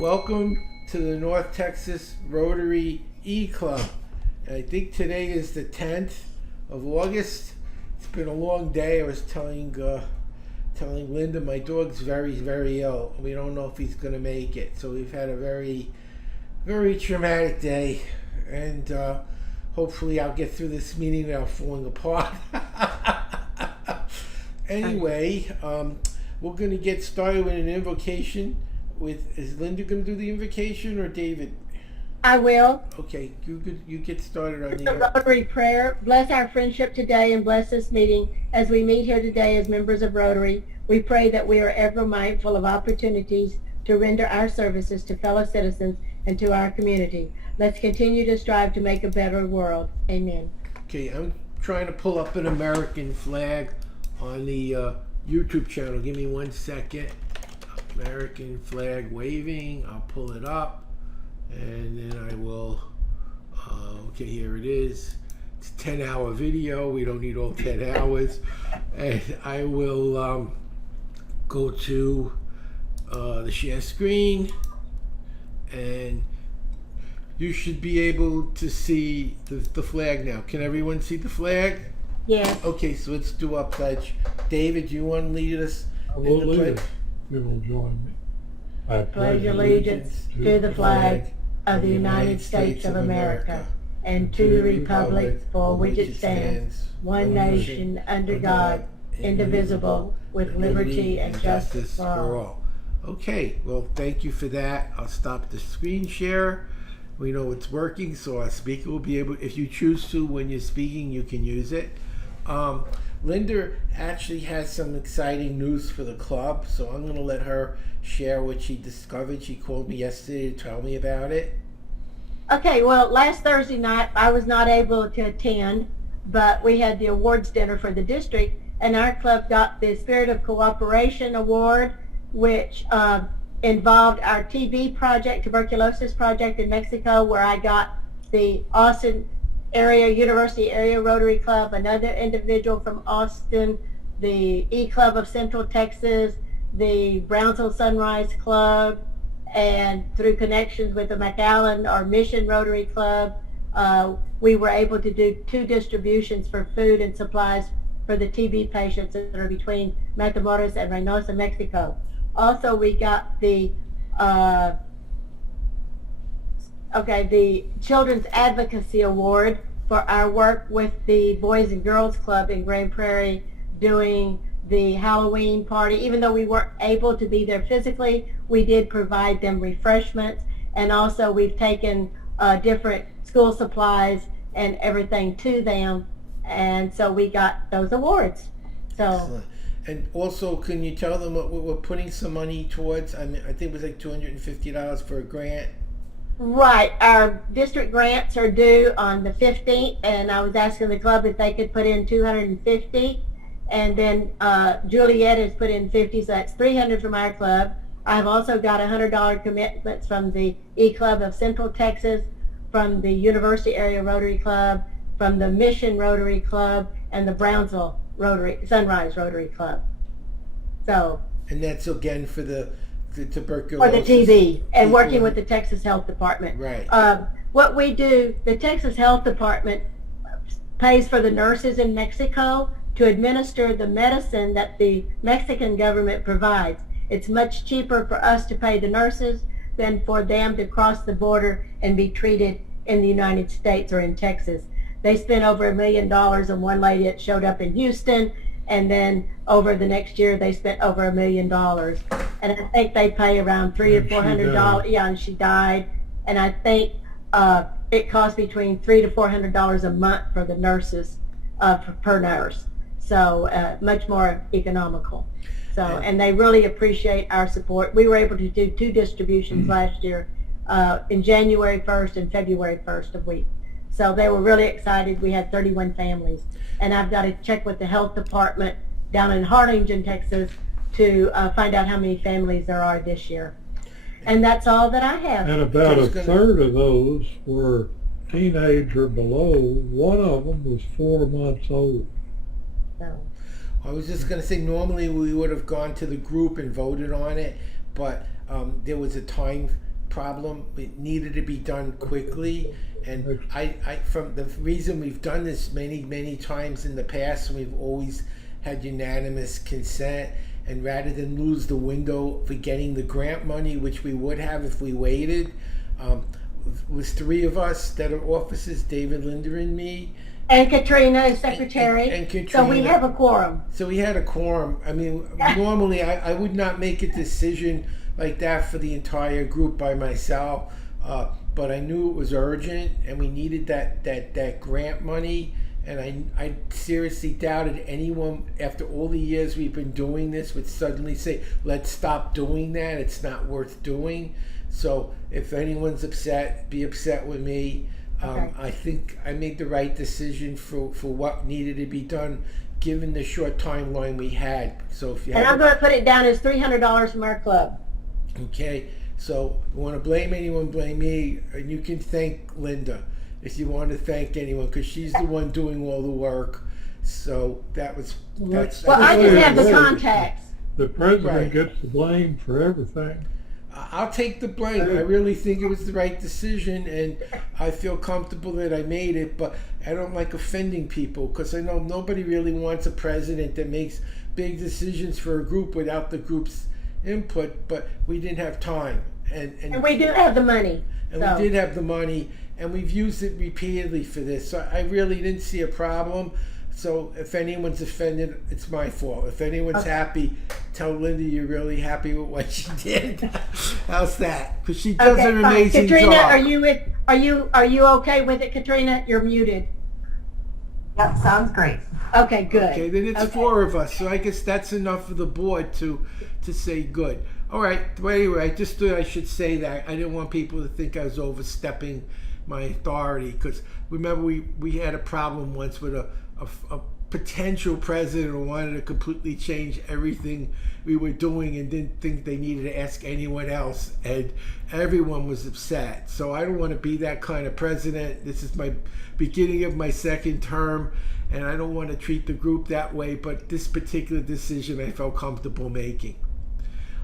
Welcome to the North Texas Rotary E-Club. I think today is the 10th of August. It's been a long day. I was telling Linda my dog's very ill. We don't know if he's going to make it. So we've had a very traumatic day, and hopefully I'll get through this meeting without falling apart. Anyway, we're going to get started with an invocation. Is Linda going to do the invocation or David? I will. Okay, you get started on The the Rotary prayer. Bless our friendship today and bless this meeting as we meet here today as members of Rotary. We pray that we are ever mindful of opportunities to render our services to fellow citizens and to our community. Let's continue to strive to make a better world. Amen. Okay, I'm trying to pull up an American flag on the YouTube channel. Give me 1 second. American flag waving. I'll pull it up, and then I will. Okay, here it is. It's a 10-hour video. We don't need all 10 hours. And I will go to the share screen, and you should be able to see the flag now. Can everyone see the flag? Yes. Okay, so let's do our pledge. David, you want to lead us I in will the lead pledge? us. You will join me. I Pledge allegiance to the flag of the United States of America and to the republic for which it stands, one nation, under God, indivisible, with liberty and justice for all. Okay, well, thank you for that. I'll stop the screen share. We know it's working, so our speaker will be able, if you choose to, when you're speaking, you can use it. Linda actually has some exciting news for the club, so I'm going to let her share what she discovered. She called me yesterday to tell me about it. Okay, well, last Thursday night I was not able to attend, but we had the awards dinner for the district, and our club got the Spirit of Cooperation Award, which involved our TB project, tuberculosis project in Mexico, where I got the Austin area, University Area Rotary Club, another individual from Austin, the E-Club of Central Texas, the Brownsville Sunrise Club, and through connections with the McAllen or Mission Rotary Club, we were able to do 2 distributions for food and supplies for the TB patients that are between Matamoros and Reynosa, Mexico. Also, we got the Children's Advocacy Award for our work with the Boys and Girls Club in Grand Prairie doing the Halloween party. Even though we weren't able to be there physically, we did provide them refreshments, and also we've taken different school supplies and everything to them, and so we got those awards. So. Excellent. And also, can you tell them what we're putting some money towards? I mean, I think it was like $250 for a grant. Right. Our district grants are due on the 15th, and I was asking the club if they could put in $250, and then Juliet has put in $50, so that's $300 from our club. I've also got $100 commitments from the E-Club of Central Texas, from the University Area Rotary Club, from the Mission Rotary Club, and the Brownsville Sunrise Rotary Club. So. And that's again for the For tuberculosis. the TB, and working with the Texas Health Department. Right. What we do, the Texas Health Department pays for the nurses in Mexico to administer the medicine that the Mexican government provides. It's much cheaper for us to pay the nurses than for them to cross the border and be treated in the United States or in Texas. They spent over $1 million on one lady that showed up in Houston, and then over the next year they spent over $1 million. And I think they pay around $300 or $400. Yeah, and she died. And I think it costs between $300 to $400 a month for the nurses per nurse. So much more economical. So, and they really appreciate our support. We were able to do 2 distributions last year, in January 1st and February 1st of week. So they were really excited. We had 31 families. And I've got to check with the health department down in Harlingen, Texas, to find out how many families there are this year. And that's all that I have. And about a third of those were teenage or below. One of them was 4 months old. So. I was just going to say, normally we would have gone to the group and voted on it, but there was a time problem. It needed to be done quickly. And I from the reason we've done this many times in the past, we've always had unanimous consent. And rather than lose the window for getting the grant money, which we would have if we waited, it was 3 of us that are officers, David, Linda, and me. And Katrina is secretary. And Katrina. So we have a quorum. So we had a quorum. I mean, normally I would not make a decision like that for the entire group by myself, but I knew it was urgent and we needed that grant money. And I seriously doubted anyone, after all the years we've been doing this, would suddenly say, let's stop doing that. It's not worth doing. So if anyone's upset, be upset with me. Okay. I think I made the right decision for what needed to be done, given the short timeline we had. So if you And I'm going to put it down as $300 from our club. Okay, so you want to blame anyone, blame me, and you can thank Linda if you want to thank anyone, because she's the one doing all the work. So that's Well, I just have the contacts. The president Right. gets the blame for everything. I'll take the blame. I really think it was the right decision, and I feel comfortable that I made it, but I don't like offending people, because I know nobody really wants a president that makes big decisions for a group without the group's input, but we didn't have time. And we do have the money. And So. we did have the money, and we've used it repeatedly for this. So I really didn't see a problem. So if anyone's offended, it's my fault. If anyone's Okay. happy, tell Linda you're really happy with what she did. How's that? Because she does an fine. amazing Katrina, job. are you okay with it, Katrina? You're muted. Yep, sounds great. Okay, good. Okay, then it's Okay. 4 of us. So I guess that's enough for the board to say good. All right. Well, anyway, I just thought I should say that. I didn't want people to think I was overstepping my authority, because remember we had a problem once with a potential president who wanted to completely change everything we were doing and didn't think they needed to ask anyone else, and everyone was upset. So I don't want to be that kind of president. This is my beginning of my 2nd term, and I don't want to treat the group that way, but this particular decision I felt comfortable making.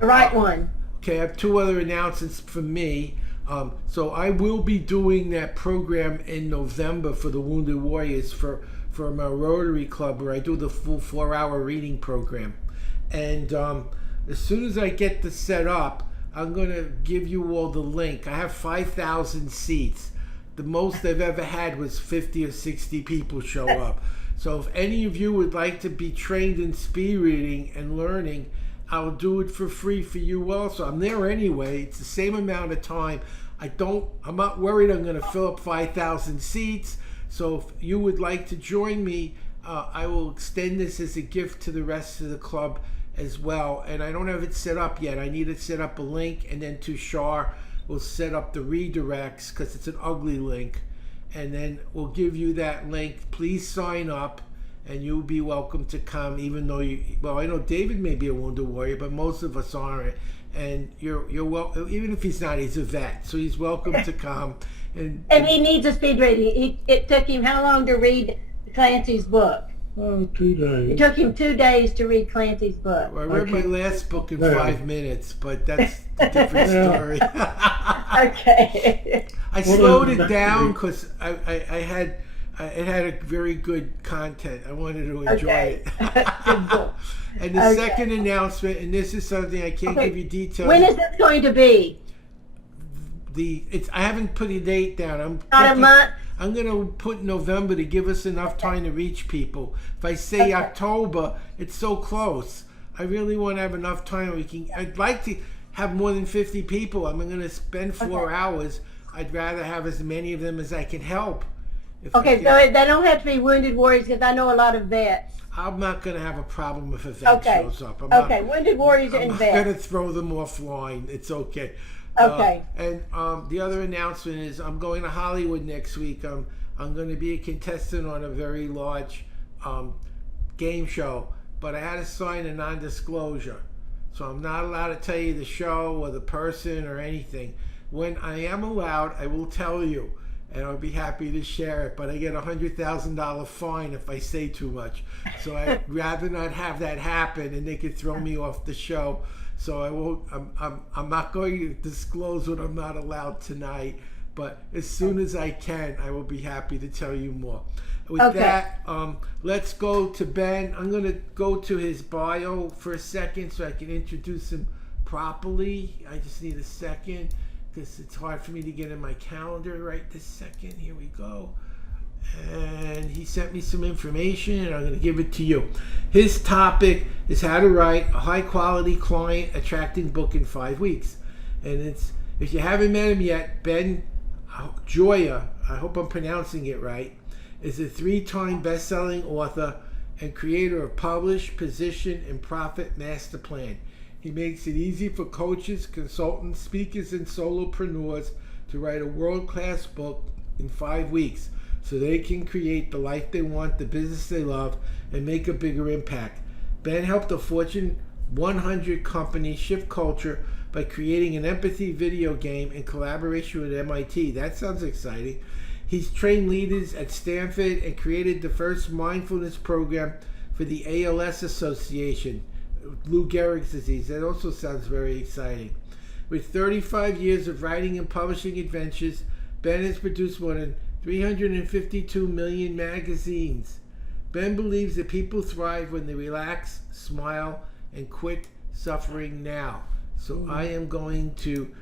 The right one. Okay, I have 2 other announcements from me. So I will be doing that program in November for the Wounded Warriors for my Rotary Club, where I do the full 4-hour reading program. And as soon as I get this set up, I'm going to give you all the link. I have 5,000 seats. The most I've ever had was 50 or 60 people show up. So if any of you would like to be trained in speed reading and learning, I'll do it for free for you also. I'm there anyway. It's the same amount of time. I'm not worried I'm going to fill up 5,000 seats. So if you would like to join me, I will extend this as a gift to the rest of the club as well. And I don't have it set up yet. I need to set up a link, and then Tushar will set up the redirects, because it's an ugly link. And then we'll give you that link. Please sign up, and you'll be welcome to come, even though I know David may be a Wounded Warrior, but most of us aren't. And you're welcome, even if he's not, he's a vet, so he's welcome to come. And he needs a speed reading. It took him how long to read Clancy's book? Oh, 2 days. It took him 2 days to read Clancy's book. I read my last book in Yeah. 5 minutes, but that's a different Yeah. story. Okay. I slowed it down because I had it had a very good content. I wanted to enjoy Okay. it. Good book. And the Okay. second announcement, and this is something I can't Okay. give you details. When is this going to be? I haven't put a date down. Not a month? I'm going to put November to give us enough time to reach people. If I say Okay. October, it's so close. I really want to have enough time. I'd like to have more than 50 people. I'm going to spend 4 Okay. hours. I'd rather have as many of them as I can help. Okay, so they don't have to be Wounded Warriors, because I know a lot of vets. I'm not going to have a problem if a vet Okay. shows up. Okay, Wounded Warriors I'm and not going to vets. throw them offline. It's okay. Okay. And the other announcement is I'm going to Hollywood next week. I'm going to be a contestant on a very large game show, but I had to sign a non-disclosure. So I'm not allowed to tell you the show or the person or anything. When I am allowed, I will tell you, and I'll be happy to share it, but I get a $100,000 fine if I say too much. So I'd rather not have that happen, and they could throw me off the show. so I won't. I'm not going to disclose what I'm not allowed tonight. But as soon as I can, I will be happy to tell you more. With Okay. that, let's go to Ben. I'm going to go to his bio for a second so I can introduce him properly. I just need a second because it's hard for me to get in my calendar right this second. Here we go. And he sent me some information and I'm going to give it to you. His topic is how to write a high quality client attracting book in 5 weeks. And it's, if you haven't met him yet, Ben Joya, I hope I'm pronouncing it right, is a 3-time best-selling author and creator of Publish, Position, and Profit Master Plan. He makes it easy for coaches, consultants, speakers, and solopreneurs to write a world-class book in 5 weeks so they can create the life they want, the business they love, and make a bigger impact. Ben helped a Fortune 100 company shift culture by creating an empathy video game in collaboration with MIT. That sounds exciting. He's trained leaders at Stanford and created the first mindfulness program for the ALS Association, Lou Gehrig's disease. That also sounds very exciting. With 35 years of writing and publishing adventures, Ben has produced more than 352 million magazines. Ben believes that people thrive when they relax, smile, and quit suffering now. So I am going to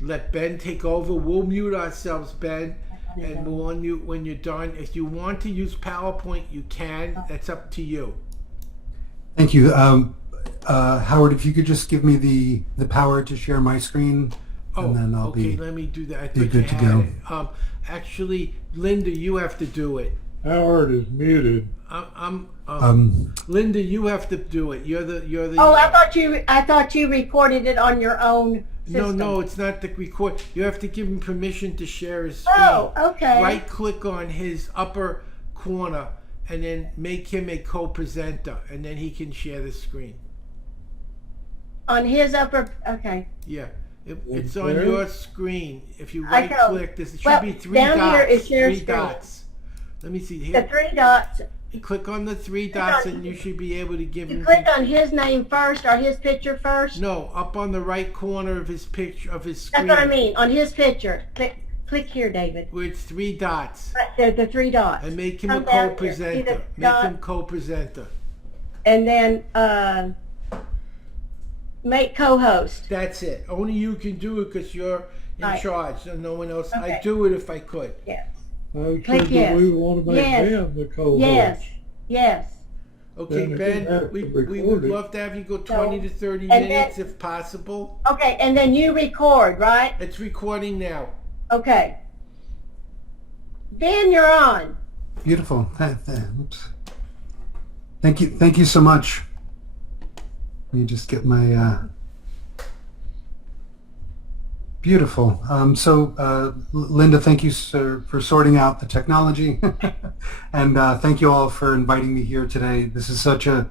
let Ben take over. We'll mute ourselves, Ben, and we'll unmute when you're done. If you want to use PowerPoint, you can. That's up to you. Thank you. Howard, if you could just give me the power to share my screen, and then I'll okay, be let me do that. I be thought good you to had go. it. Actually, Linda, you have to do it. Howard is muted. Linda, you have to do it. You're the. Oh, I thought you recorded it on your own system. No, it's not the record. You have to give him permission to share his screen. Oh, okay. Right click on his upper corner and then make him a co-presenter, and then he can share the screen. On his upper, okay. Yeah, it's Where? on your screen. If you I right know. click, there should Well, be 3 down dots. here is share 3 screen. dots. Let me see The here. 3 dots. You click on the 3 dots, and you should be able to give You him. click on his name first or his picture first. No, up on the right corner of his picture of his screen. That's what I mean. On his picture. Click here, David. Where it's 3 dots. Right there, the 3 dots. And make him Come a down here. See co-presenter. the Make dot? him co-presenter. And then make co-host. That's it. Only you can do it because you're in Right. charge. And no one else. Okay. I'd do it if I could. Yes. I Click said yes. that we want to make Yes. Ben the co-host. Yes. Yes. Okay, Then if Ben, you have we to would record it. love to have you go 20 to 30 and minutes then- if possible. Okay, and then you record, right? It's recording now. Okay. Ben, you're on. beautiful. Oops. Thank you so much. Let me just get my beautiful. Linda, thank you, sir, for sorting out the technology, and thank you all for inviting me here today. This is such a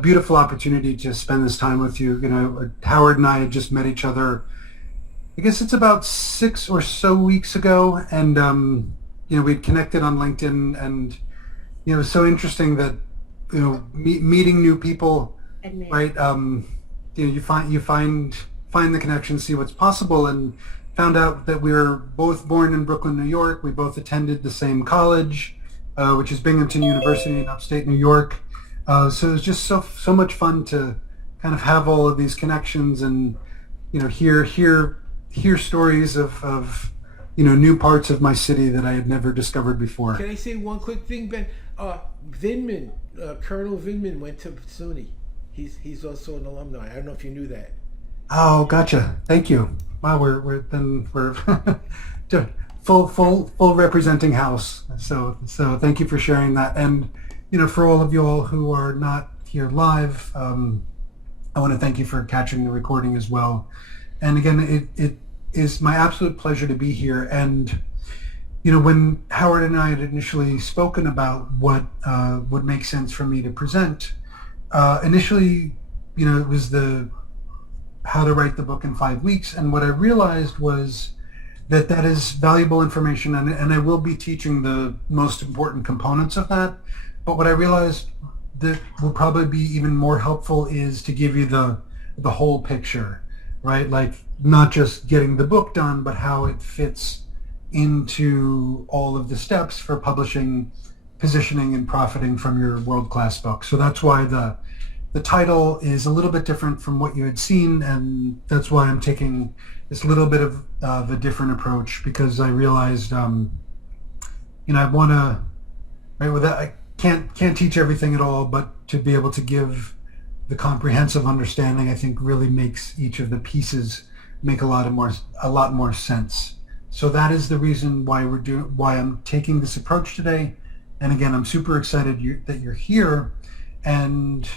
beautiful opportunity to spend this time with you. You know, Howard and I had just met each other. I guess it's about 6 or so weeks ago, and you know, we'd connected on LinkedIn, and you know, it was so interesting that you know, meeting new people, Admit. right? You know, you find the connection, see what's possible, and found out that we were both born in Brooklyn, New York. We both attended the same college, which is Binghamton University in upstate New York. So it was just so much fun to kind of have all of these connections and you know hear stories of you know new parts of my city that I had never discovered before. Can I say one quick thing, Ben? Vindman, Colonel Vindman went to SUNY. He's also an alumni. I don't know if you knew that. Oh, gotcha. Thank you. Wow, we're full representing house. So thank you for sharing that. And you know, for all of you all who are not here live, I want to thank you for catching the recording as well. And again, it is my absolute pleasure to be here. And you know, when Howard and I had initially spoken about what would make sense for me to present, initially, you know, it was the how to write the book in 5 weeks. And what I realized was that is valuable information, and I will be teaching the most important components of that. But what I realized that will probably be even more helpful is to give you the the whole picture, right? Like not just getting the book done, but how it fits into all of the steps for publishing, positioning, and profiting from your world-class book. So that's why the title is a little bit different from what you had seen, and that's why I'm taking this little bit of a different approach, because I realized, I want to, right, with that, I can't teach everything at all, but to be able to give the comprehensive understanding, I think really makes each of the pieces make a lot more sense. So that is the reason why why I'm taking this approach today. And again, I'm super excited that you're here, and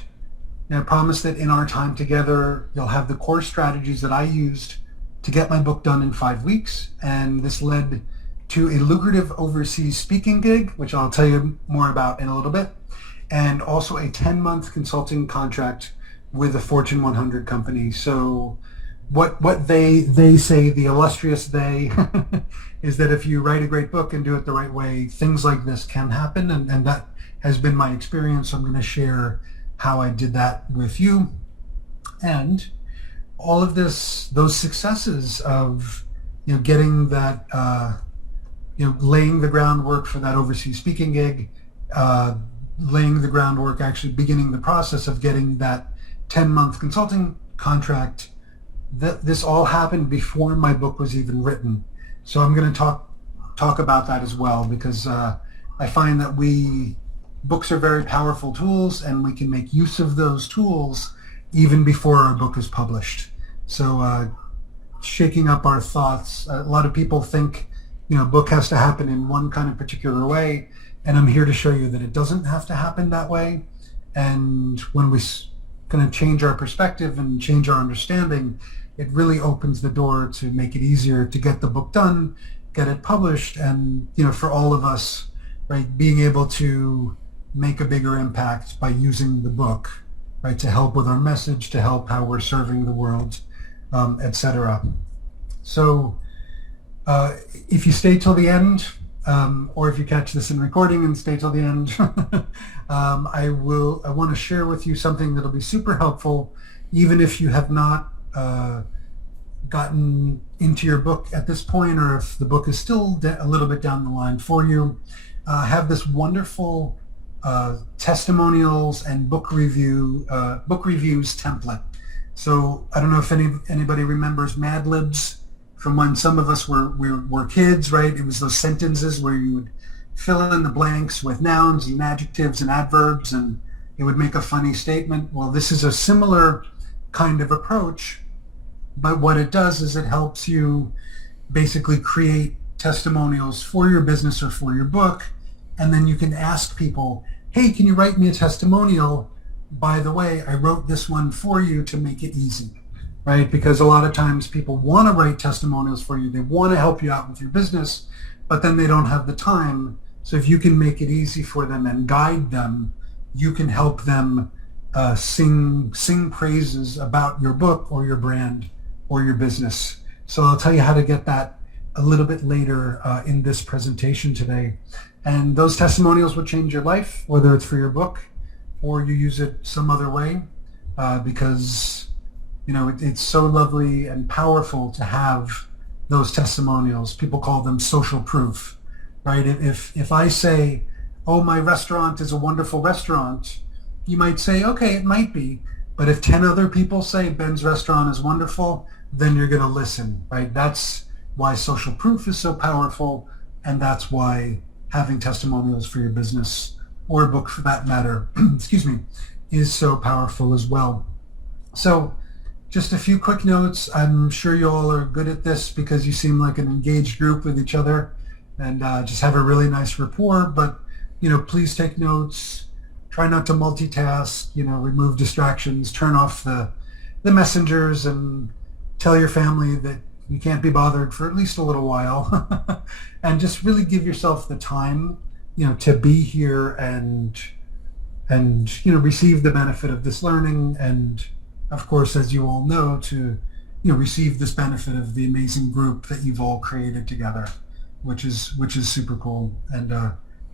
I promise that in our time together, you'll have the core strategies that I used to get my book done in 5 weeks. And this led to a lucrative overseas speaking gig, which I'll tell you more about in a little bit, and also a 10-month consulting contract with a Fortune 100 company. So what they say, the illustrious they, is that if you write a great book and do it the right way, things like this can happen, and that has been my experience. So I'm going to share how I did that with you. And all of those successes of getting that, laying the groundwork for that overseas speaking gig, laying the groundwork, actually beginning the process of getting that 10-month consulting contract, this all happened before my book was even written. So I'm going to talk about that as well, because I find that books are very powerful tools, and we can make use of those tools even before our book is published. So shaking up our thoughts. A lot of people think, a book has to happen in one kind of particular way, and I'm here to show you that it doesn't have to happen that way. And when we kind of change our perspective and change our understanding, it really opens the door to make it easier to get the book done, get it published, and for all of us, right, being able to make a bigger impact by using the book, right, to help with our message, to help how we're serving the world, etc. So if you stay till the end, or if you catch this in recording and stay till the end, I want to share with you something that'll be super helpful, even if you have not gotten into your book at this point, or if the book is still a little bit down the line for you. Have this wonderful testimonials and book reviews template. So I don't know if anybody remembers Mad Libs from when some of us were kids, right? It was those sentences where you would fill in the blanks with nouns and adjectives and adverbs, and it would make a funny statement. Well, this is a similar kind of approach, but what it does is it helps you basically create testimonials for your business or for your book, and then you can ask people, hey, can you write me a testimonial? By the way, I wrote this one for you to make it easy, right? Because a lot of times people want to write testimonials for you. They want to help you out with your business, but then they don't have the time. So if you can make it easy for them and guide them, you can help them sing praises about your book or your brand or your business. So I'll tell you how to get that a little bit later in this presentation today. And those testimonials will change your life, whether it's for your book or you use it some other way, because it's so lovely and powerful to have those testimonials. People call them social proof, right? If I say, oh, my restaurant is a wonderful restaurant, you might say, okay, it might be. But if 10 other people say Ben's restaurant is wonderful, then you're going to listen, right? That's why social proof is so powerful, and that's why having testimonials for your business, or a book for that matter, excuse me, is so powerful as well. So just a few quick notes. I'm sure you all are good at this because you seem like an engaged group with each other and just have a really nice rapport, but please take notes. Try not to multitask, remove distractions, turn off the messengers, and tell your family that you can't be bothered for at least a little while. And just really give yourself the time, to be here and receive the benefit of this learning. And of course, as you all know, to receive this benefit of the amazing group that you've all created together, which is super cool. And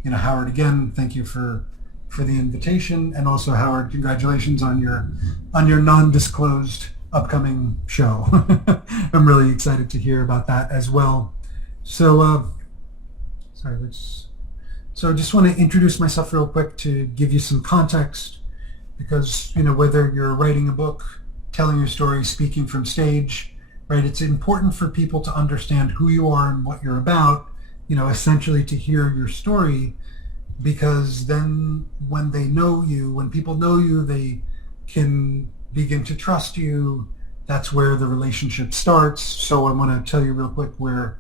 Howard, again, thank you for for the invitation, and also Howard, congratulations on your non-disclosed upcoming show. I'm really excited to hear about that as well. So, so I just want to introduce myself real quick to give you some context, because, you know, whether you're writing a book, telling your story, speaking from stage, right, it's important for people to understand who you are and what you're about, you know, essentially to hear your story, because then when they know you, when people know you, they can begin to trust you. That's where the relationship starts. So I want to tell you real quick where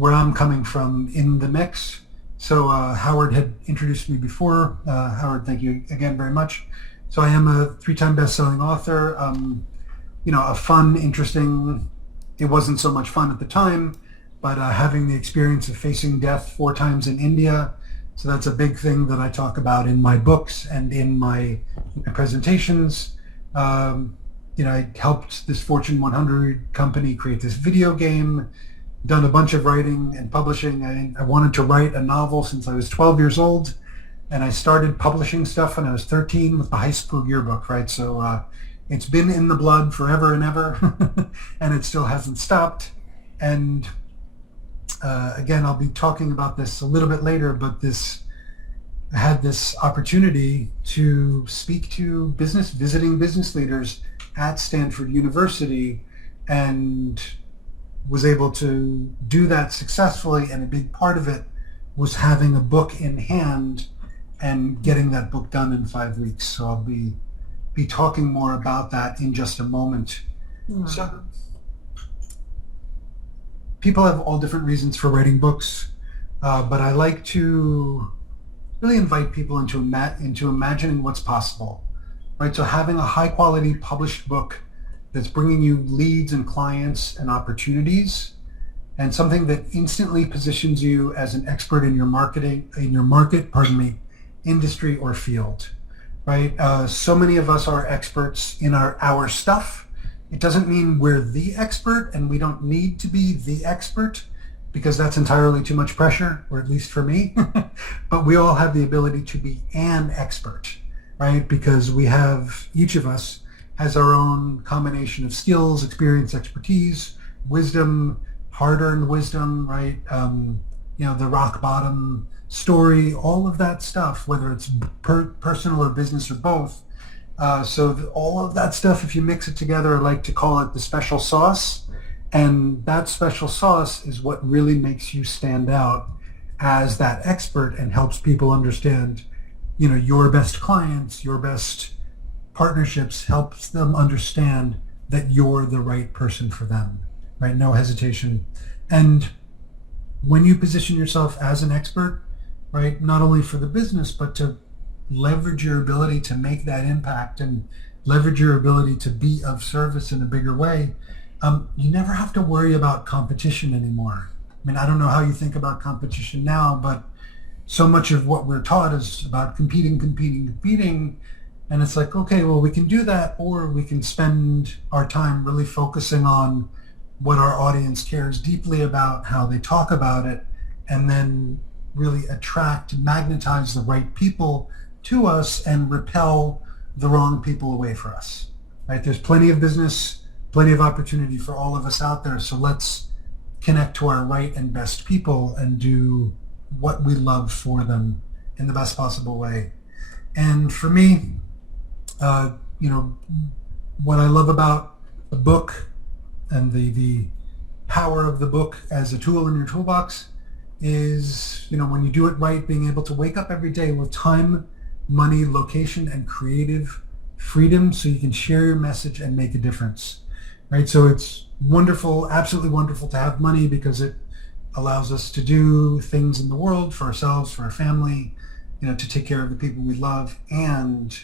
I'm coming from in the mix. So Howard had introduced me before. Howard, thank you again very much. So I am a 3-time best-selling author. You know, a fun, interesting, it wasn't so much fun at the time, but having the experience of facing death 4 times in India. So that's a big thing that I talk about in my books and in my presentations. You know, I helped this Fortune 100 company create this video game, done a bunch of writing and publishing. I wanted to write a novel since I was 12 years old, and I started publishing stuff when I was 13 with the high school yearbook, right? So it's been in the blood forever and ever, and it still hasn't stopped. And again, I'll be talking about this a little bit later, but I had this opportunity to speak to visiting business leaders at Stanford University, and was able to do that successfully. And a big part of it was having a book in hand and getting that book done in 5 weeks. So I'll be talking more about that in just a moment. Mm-hmm. So people have all different reasons for writing books, but I like to really invite people into imagining what's possible, right? So having a high quality published book that's bringing you leads and clients and opportunities, and something that instantly positions you as an expert in your market, industry or field, right? So many of us are experts in our stuff. It doesn't mean we're the expert, and we don't need to be the expert, because that's entirely too much pressure, or at least for me. But we all have the ability to be an expert, right? Because each of us has our own combination of skills, experience, expertise, wisdom, hard-earned wisdom, right? You know, the rock bottom story, all of that stuff, whether it's personal or business or both. So all of that stuff, if you mix it together, I like to call it the special sauce. And that special sauce is what really makes you stand out as that expert and helps people understand, you know, your best clients, your best partnerships, helps them understand that you're the right person for them, right? No hesitation. And when you position yourself as an expert, right, not only for the business, but to leverage your ability to make that impact and leverage your ability to be of service in a bigger way, you never have to worry about competition anymore. I mean, I don't know how you think about competition now, but so much of what we're taught is about competing. And it's like, okay, well, we can do that, or we can spend our time really focusing on what our audience cares deeply about, how they talk about it, and then really magnetize the right people to us and repel the wrong people away from us, right? There's plenty of business, plenty of opportunity for all of us out there. So let's connect to our right and best people and do what we love for them in the best possible way. And for me, you know, what I love about a book and the power of the book as a tool in your toolbox is, you know, when you do it right, being able to wake up every day with time, money, location, and creative freedom so you can share your message and make a difference, right? So it's wonderful, absolutely wonderful to have money, because it allows us to do things in the world for ourselves, for our family, you know, to take care of the people we love. And,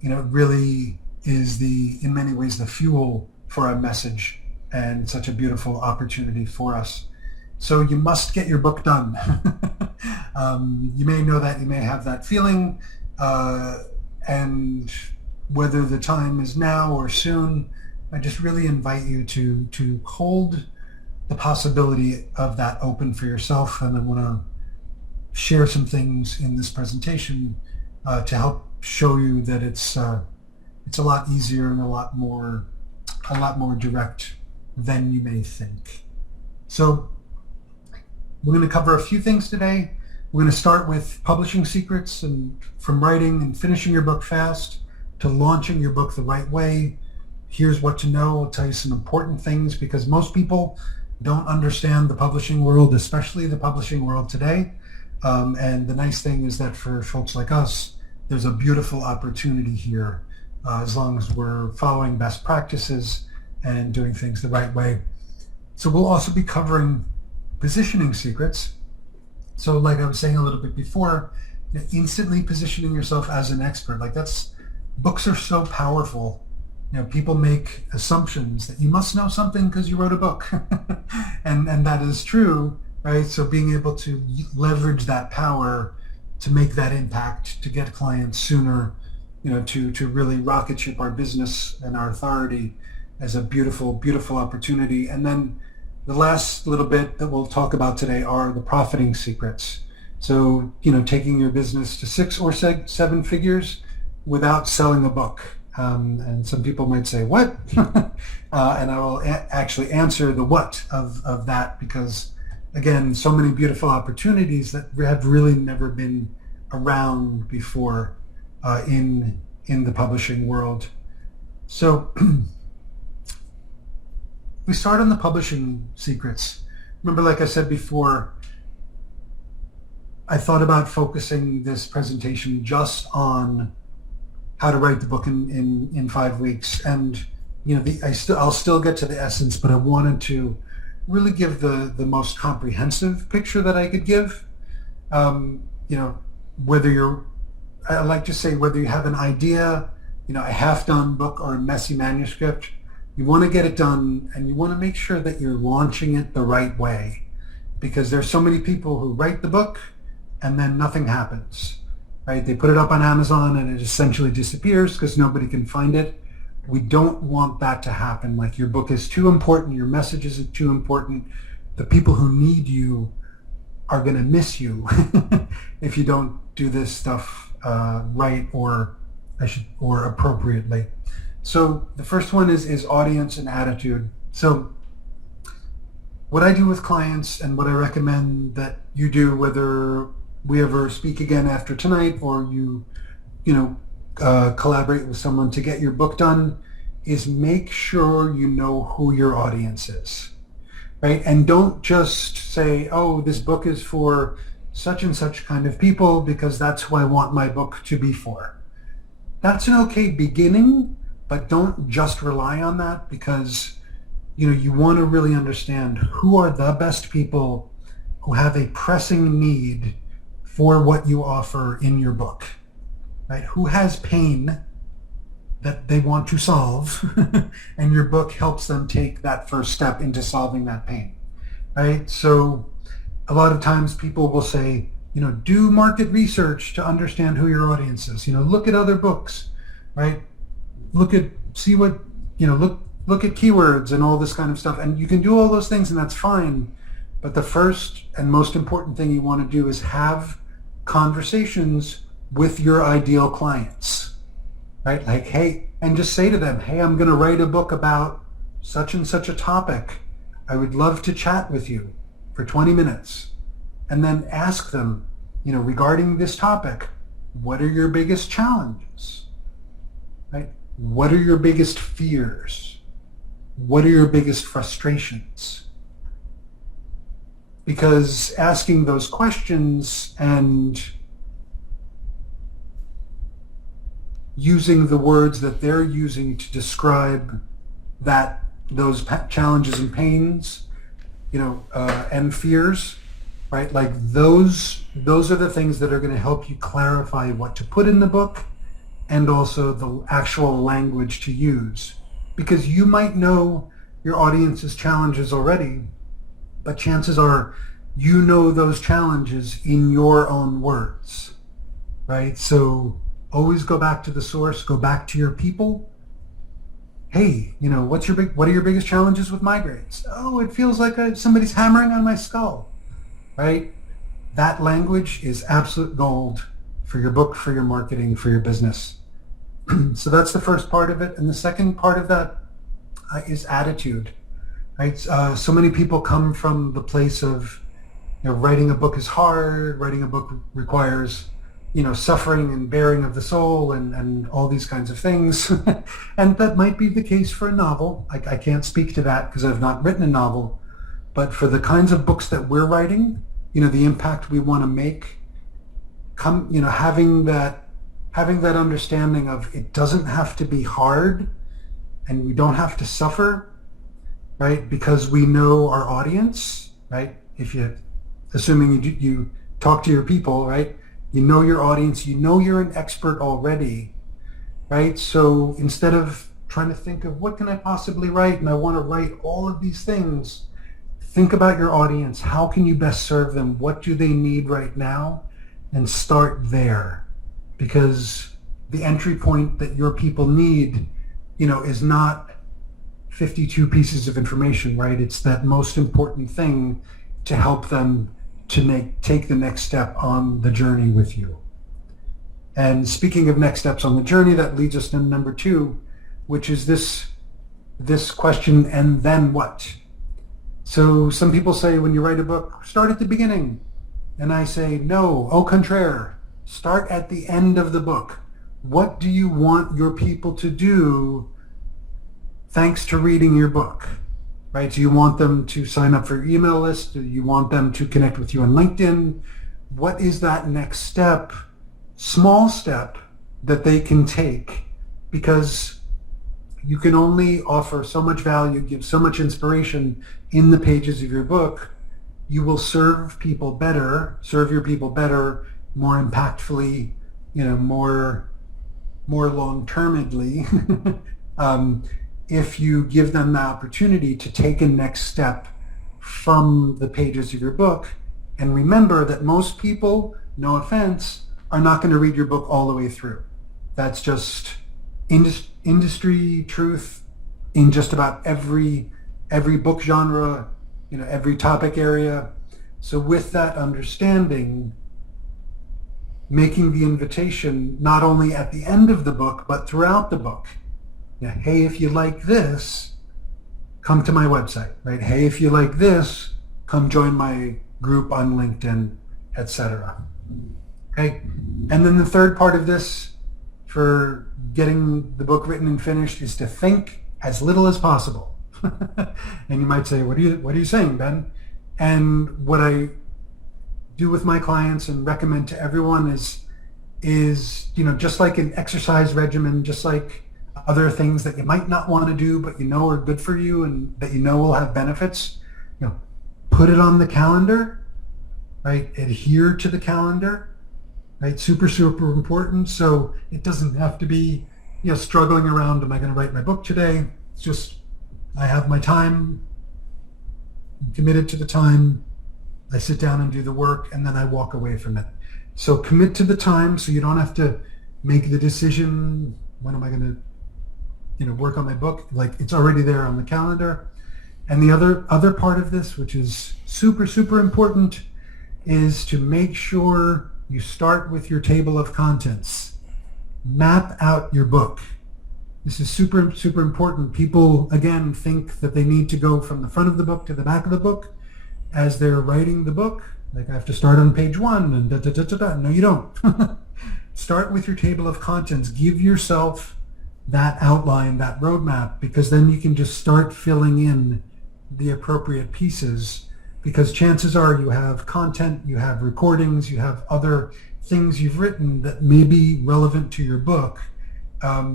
you know, it really is in many ways, the fuel for our message, and such a beautiful opportunity for us. So you must get your book done. You may know that, you may have that feeling, and whether the time is now or soon, I just really invite you to hold the possibility of that open for yourself. And I want to share some things in this presentation to help show you that it's a lot easier and a lot more direct than you may think. So we're going to cover a few things today. We're going to start with publishing secrets, and from writing and finishing your book fast to launching your book the right way. Here's what to know. I'll tell you some important things because most people don't understand the publishing world, especially the publishing world today. And the nice thing is that for folks like us, there's a beautiful opportunity here as long as we're following best practices and doing things the right way. So we'll also be covering positioning secrets. So like I was saying a little bit before, instantly positioning yourself as an expert. Books are so powerful. People make assumptions that you must know something because you wrote a book. and that is true, right? So being able to leverage that power to make that impact, to get clients sooner, to really rocket ship our business and our authority as a beautiful, beautiful opportunity. And then the last little bit that we'll talk about today are the profiting secrets. So, taking your business to 6 or 7 figures without selling a book. And some people might say, what? And I will actually answer the what of that because, again, so many beautiful opportunities that have really never been around before in the publishing world. So we start on the publishing secrets. Remember, like I said before, I thought about focusing this presentation just on how to write the book in 5 weeks. And, I'll still get to the essence, but I wanted to really give the most comprehensive picture that I could give. Whether you have an idea, a half-done book or a messy manuscript, you want to get it done and you want to make sure that you're launching it the right way, because there's so many people who write the book and then nothing happens, right? They put it up on Amazon and it essentially disappears because nobody can find it. We don't want that to happen. Like, your book is too important, your message is too important. The people who need you are going to miss you if you don't do this stuff right or appropriately. So the first one is audience and attitude. So what I do with clients and what I recommend that you do, whether we ever speak again after tonight or you collaborate with someone to get your book done, is make sure you know who your audience is, right? And don't just say, oh, this book is for such and such kind of people because that's who I want my book to be for. That's an okay beginning, but don't just rely on that, because you want to really understand who are the best people who have a pressing need for what you offer in your book, right? Who has pain that they want to solve and your book helps them take that first step into solving that pain, right? So a lot of times people will say, do market research to understand who your audience is. Look at other books, right? Look at keywords and all this kind of stuff. And you can do all those things and that's fine. But the first and most important thing you want to do is have conversations with your ideal clients, right? Like, hey, and just say to them, hey, I'm going to write a book about such and such a topic. I would love to chat with you for 20 minutes. And then ask them, regarding this topic, what are your biggest challenges, right? What are your biggest fears? What are your biggest frustrations? Because asking those questions and using the words that they're using to describe those challenges and pains, and fears, right? Like those are the things that are going to help you clarify what to put in the book and also the actual language to use. Because you might know your audience's challenges already, but chances are you know those challenges in your own words, right? So always go back to the source, go back to your people. Hey, what are your biggest challenges with migraines? Oh, it feels like somebody's hammering on my skull, right? That language is absolute gold for your book, for your marketing, for your business. So that's the first part of it. And the second part of that is attitude, right? So many people come from the place of, writing a book is hard, writing a book requires, suffering and bearing of the soul and all these kinds of things. And that might be the case for a novel. I can't speak to that because I've not written a novel. But for the kinds of books that we're writing, the impact we want to make, having that understanding of it doesn't have to be hard and we don't have to suffer, right? Because we know our audience, right? Assuming you talk to your people, right? You know your audience, you're an expert already, right? So instead of trying to think of what can I possibly write and I want to write all of these things, think about your audience. How can you best serve them? What do they need right now? And start there, because the entry point that your people need, is not 52 pieces of information, right? It's that most important thing to help them to take the next step on the journey with you. And speaking of next steps on the journey, that leads us to number 2, which is this question, and then what? So some people say when you write a book, start at the beginning. And I say, no, au contraire, start at the end of the book. What do you want your people to do thanks to reading your book? Right? Do you want them to sign up for your email list? Do you want them to connect with you on LinkedIn? What is that next step, small step, that they can take? Because you can only offer so much value, give so much inspiration in the pages of your book. You will serve your people better, more impactfully, more long-termedly, if you give them the opportunity to take a next step from the pages of your book. And remember that most people, no offense, are not going to read your book all the way through. That's just industry truth in just about every book genre, every topic area. So with that understanding, making the invitation not only at the end of the book, but throughout the book. Hey, if you like this, come to my website, right? Hey, if you like this, come join my group on LinkedIn, etc. Okay? And then the third part of this for getting the book written and finished is to think as little as possible. And you might say, what are you saying, Ben? And what I do with my clients and recommend to everyone is just like an exercise regimen, just like other things that you might not want to do but are good for you and that will have benefits, put it on the calendar, right? Adhere to the calendar, right? Super important. So it doesn't have to be struggling around, am I going to write my book today? It's just I have my time, I'm committed to the time, I sit down and do the work, and then I walk away from it. So commit to the time so you don't have to make the decision, when am I going to work on my book? Like, it's already there on the calendar. And the other part of this, which is super important, is to make sure you start with your table of contents. Map out your book. This is super important. People, again, think that they need to go from the front of the book to the back of the book as they're writing the book. Like, I have to start on page 1 and da-da-da-da-da. No, you don't. Start with your table of contents. Give yourself that outline, that roadmap, because then you can just start filling in the appropriate pieces, because chances are you have content, you have recordings, you have other things you've written that may be relevant to your book.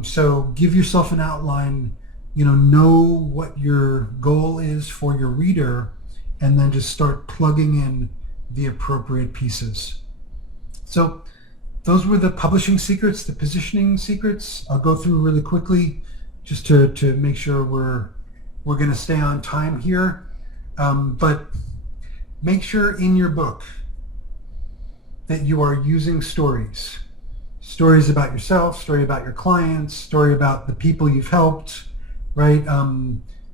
So give yourself an outline, know what your goal is for your reader, and then just start plugging in the appropriate pieces. So those were the publishing secrets, the positioning secrets. I'll go through really quickly just to make sure we're going to stay on time here. But make sure in your book that you are using stories. Stories about yourself, story about your clients, story about the people you've helped, right?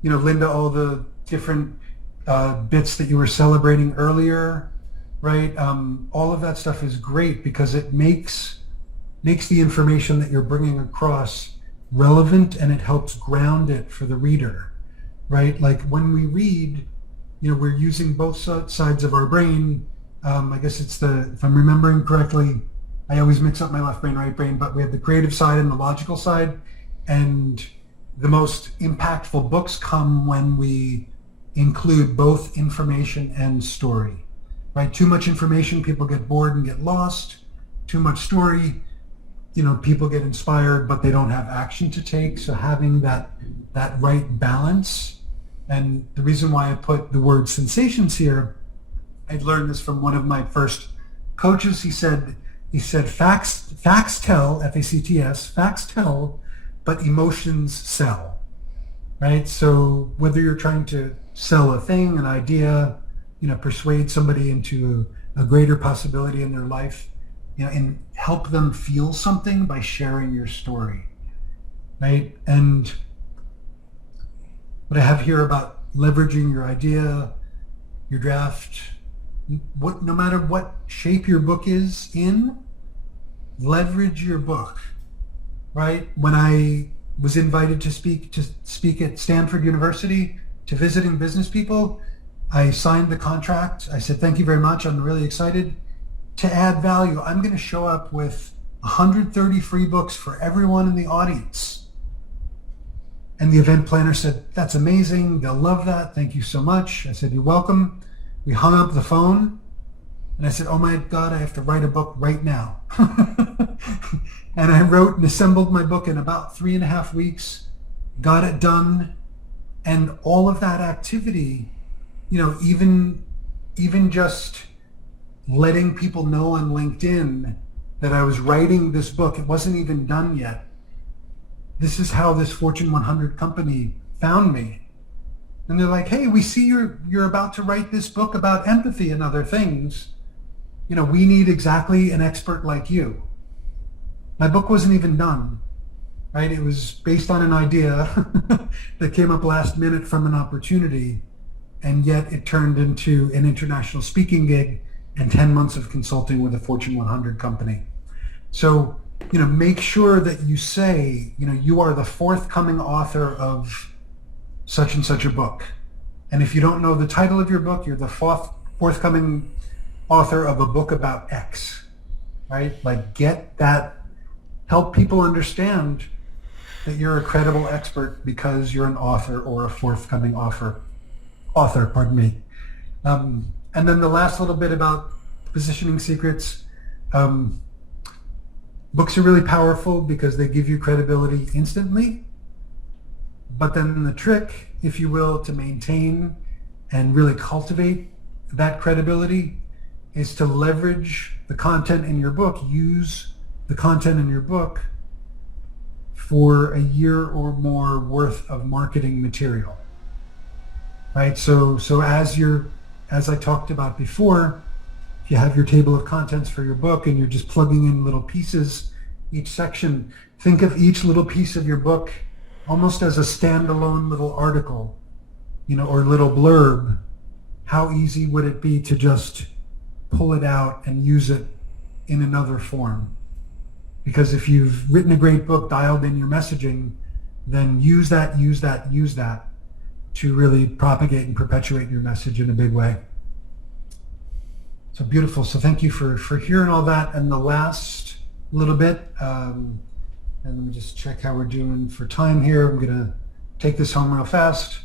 Linda, all the different bits that you were celebrating earlier, right? All of that stuff is great because it makes the information that you're bringing across relevant, and it helps ground it for the reader, right? Like when we read, we're using both sides of our brain. I guess it's if I'm remembering correctly, I always mix up my left brain, right brain, but we have the creative side and the logical side. And the most impactful books come when we include both information and story, right? Too much information, people get bored and get lost. Too much story, people get inspired, but they don't have action to take. So having that right balance, and the reason why I put the word sensations here, I learned this from one of my first coaches. He said facts tell, F-A-C-T-S, facts tell, but emotions sell, right? So whether you're trying to sell a thing, an idea, persuade somebody into a greater possibility in their life, and help them feel something by sharing your story, right? And what I have here about leveraging your idea, your draft, no matter what shape your book is in, leverage your book, right? When I was invited to speak at Stanford University to visiting business people, I signed the contract. I said, thank you very much. I'm really excited to add value. I'm going to show up with 130 free books for everyone in the audience. And the event planner said, that's amazing. They'll love that. Thank you so much. I said, you're welcome. We hung up the phone and I said, oh my God, I have to write a book right now. And I wrote and assembled my book in about 3.5 weeks, got it done. And all of that activity, even just letting people know on LinkedIn that I was writing this book, it wasn't even done yet. This is how this Fortune 100 company found me. And they're like, hey, we see you're about to write this book about empathy and other things. We need exactly an expert like you. My book wasn't even done, right? It was based on an idea that came up last minute from an opportunity, and yet it turned into an international speaking gig and 10 months of consulting with a Fortune 100 company. So, make sure that you say, you are the forthcoming author of such and such a book. And if you don't know the title of your book, you're the forthcoming author of a book about X, right? Like get that, help people understand that you're a credible expert because you're an author or a forthcoming author, pardon me. And then the last little bit about positioning secrets. Books are really powerful because they give you credibility instantly. But then the trick, if you will, to maintain and really cultivate that credibility is to leverage the content in your book, use the content in your book for a year or more worth of marketing material, right? So as I talked about before, if you have your table of contents for your book and you're just plugging in little pieces, each section, think of each little piece of your book almost as a standalone little article, or little blurb. How easy would it be to just pull it out and use it in another form? Because if you've written a great book, dialed in your messaging, then use that to really propagate and perpetuate your message in a big way. So beautiful. So thank you for hearing all that. And the last little bit, and let me just check how we're doing for time here. I'm going to take this home real fast.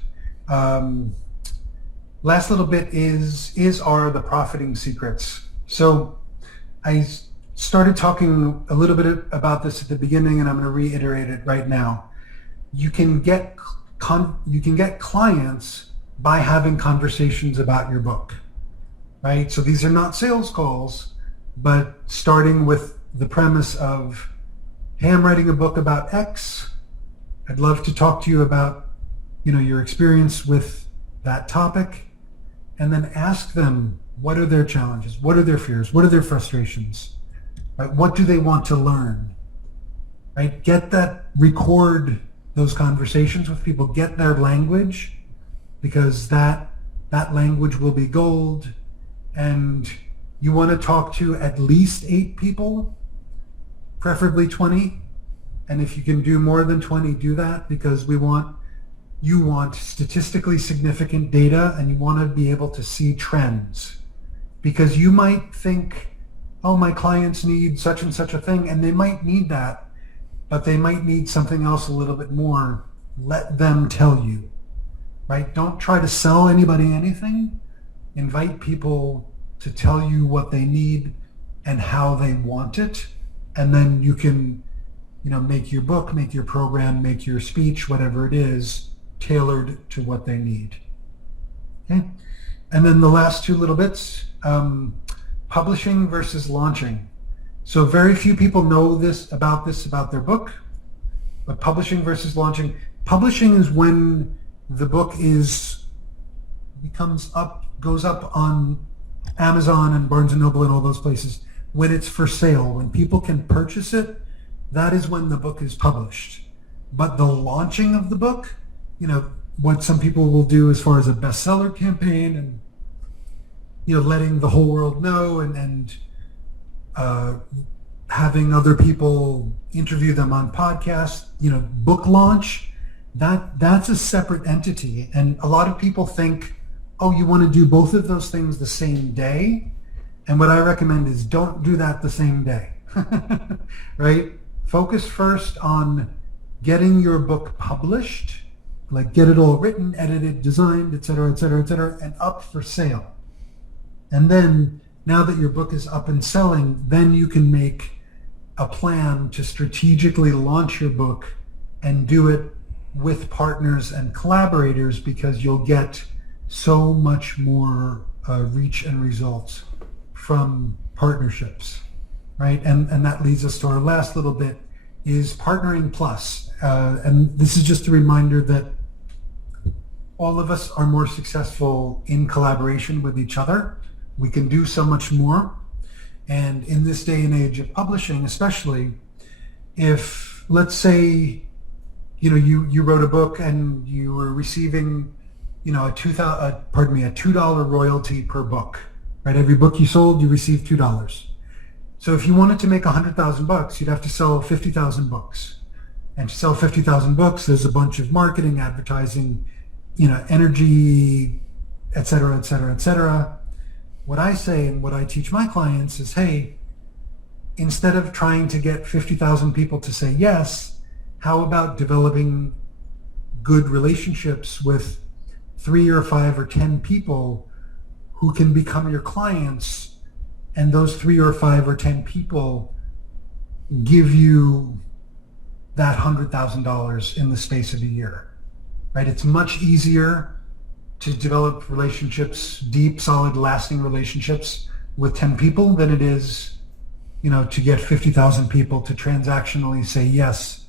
Last little bit are the profiting secrets. So I started talking a little bit about this at the beginning, and I'm going to reiterate it right now. You can get clients by having conversations about your book, right? So these are not sales calls, but starting with the premise of, hey, I'm writing a book about X. I'd love to talk to you about, your experience with that topic, and then ask them, what are their challenges? What are their fears? What are their frustrations? Right? What do they want to learn? Right? Record those conversations with people, get their language, because that language will be gold. And You want to talk to at least 8 people, preferably 20. And if you can do more than 20, do that, because you want statistically significant data, and you want to be able to see trends. Because you might think, oh, my clients need such and such a thing, and they might need that, but they might need something else a little bit more. Let them tell you, right? Don't try to sell anybody anything. Invite people to tell you what they need and how they want it, and then you can, make your book, make your program, make your speech, whatever it is, tailored to what they need. Okay? And then the last 2 little bits, publishing versus launching. So very few people know this about their book, but publishing versus launching. Publishing is when the book goes up on Amazon and Barnes & Noble and all those places. When it's for sale, when people can purchase it, that is when the book is published. But the launching of the book, what some people will do as far as a bestseller campaign and, letting the whole world know and having other people interview them on podcasts, book launch, that's a separate entity. And a lot of people think, oh, you want to do both of those things the same day? And what I recommend is don't do that the same day, right? Focus first on getting your book published, like get it all written, edited, designed, et cetera, and up for sale. And then now that your book is up and selling, then you can make a plan to strategically launch your book and do it with partners and collaborators, because you'll get so much more reach and results from partnerships, right? And that leads us to our last little bit, is Partnering Plus. And this is just a reminder that all of us are more successful in collaboration with each other. We can do so much more. And in this day and age of publishing, especially, if, let's say, you wrote a book and you were receiving, a $2 royalty per book, right? Every book you sold, you received $2. So if you wanted to make $100,000, you'd have to sell 50,000 books. And to sell 50,000 books, there's a bunch of marketing, advertising, energy, et cetera, et cetera, et cetera. What I say and what I teach my clients is, hey, instead of trying to get 50,000 people to say yes, how about developing good relationships with 3 or 5 or 10 people who can become your clients, and those 3 or 5 or 10 people give you that $100,000 in the space of a year, right? It's much easier to develop relationships, deep, solid, lasting relationships with 10 people than it is, to get 50,000 people to transactionally say yes,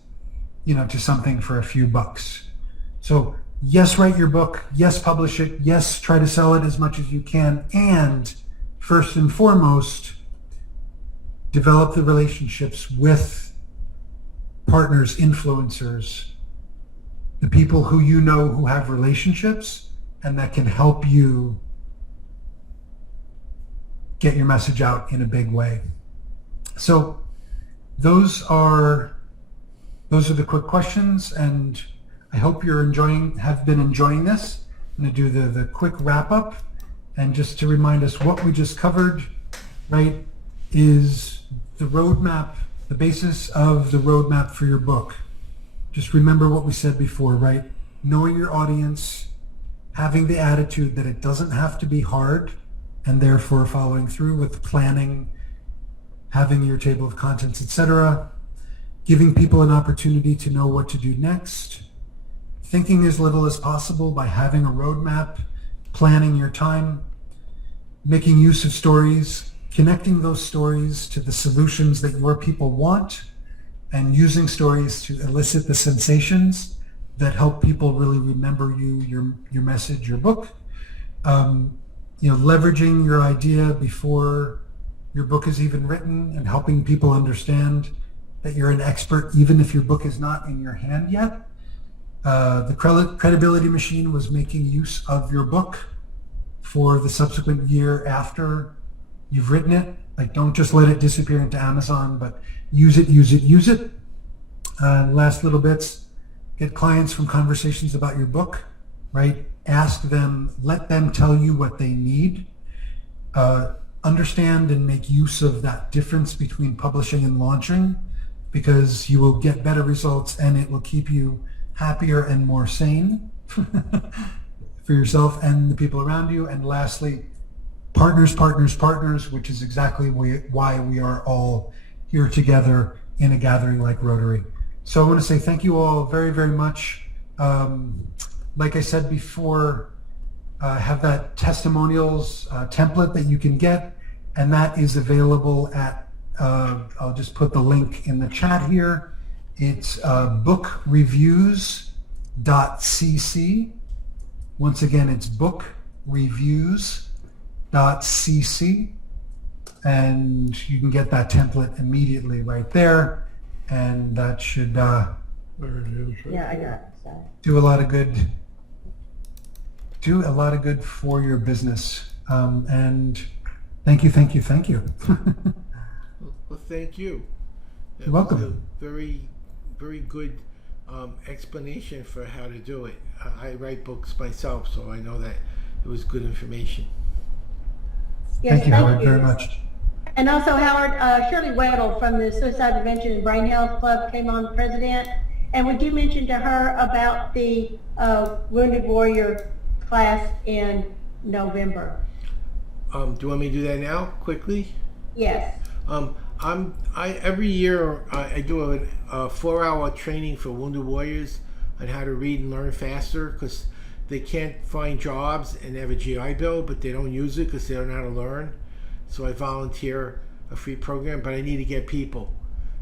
to something for a few bucks. So yes, write your book. Yes, publish it. Yes, try to sell it as much as you can. And first and foremost, develop the relationships with partners, influencers, the people who who have relationships and that can help you get your message out in a big way. So those are the quick questions, and I hope have been enjoying this. I'm going to do the quick wrap up, and just to remind us what we just covered, right, is the roadmap, the basis of the roadmap for your book. Just remember what we said before, right? Knowing your audience, having the attitude that it doesn't have to be hard, and therefore following through with planning, having your table of contents, etc., giving people an opportunity to know what to do next, thinking as little as possible by having a roadmap, planning your time, making use of stories, connecting those stories to the solutions that your people want, and using stories to elicit the sensations that help people really remember you, your message, your book. Leveraging your idea before your book is even written and helping people understand that you're an expert even if your book is not in your hand yet. The credibility machine was making use of your book for the subsequent year after you've written it. Like, don't just let it disappear into Amazon, but use it, use it, use it. Last little bits, get clients from conversations about your book, right? Ask them, let them tell you what they need. Understand and make use of that difference between publishing and launching, because you will get better results and it will keep you happier and more sane for yourself and the people around you. And lastly, partners, partners, partners, which is exactly why we are all here together in a gathering like Rotary. So I want to say thank you all very, very much. Like I said before, have that testimonials template that you can get, and that is available at, I'll just put the link in the chat here. It's bookreviews.cc. Once again, it's bookreviews.cc, and you can get that template immediately right there, and that should There it is. Yeah, I got it. Sorry. do a lot of good for your business. And thank you. Well, thank you. That You're was welcome. a very, very good explanation for how to do it. I write books myself, so I know that it was good information. Yes, Thank you, Howard, very much. And also, Howard, Shirley Weddle from the Suicide Prevention and Brain Health Club came on president. And would you mention to her about the Wounded Warrior class in November? Do you want me to do that now, quickly? Yes. Every year I do a 4-hour training for Wounded Warriors on how to read and learn faster, because they can't find jobs and they have a GI Bill, but they don't use it because they don't know how to learn. So I volunteer a free program, but I need to get people.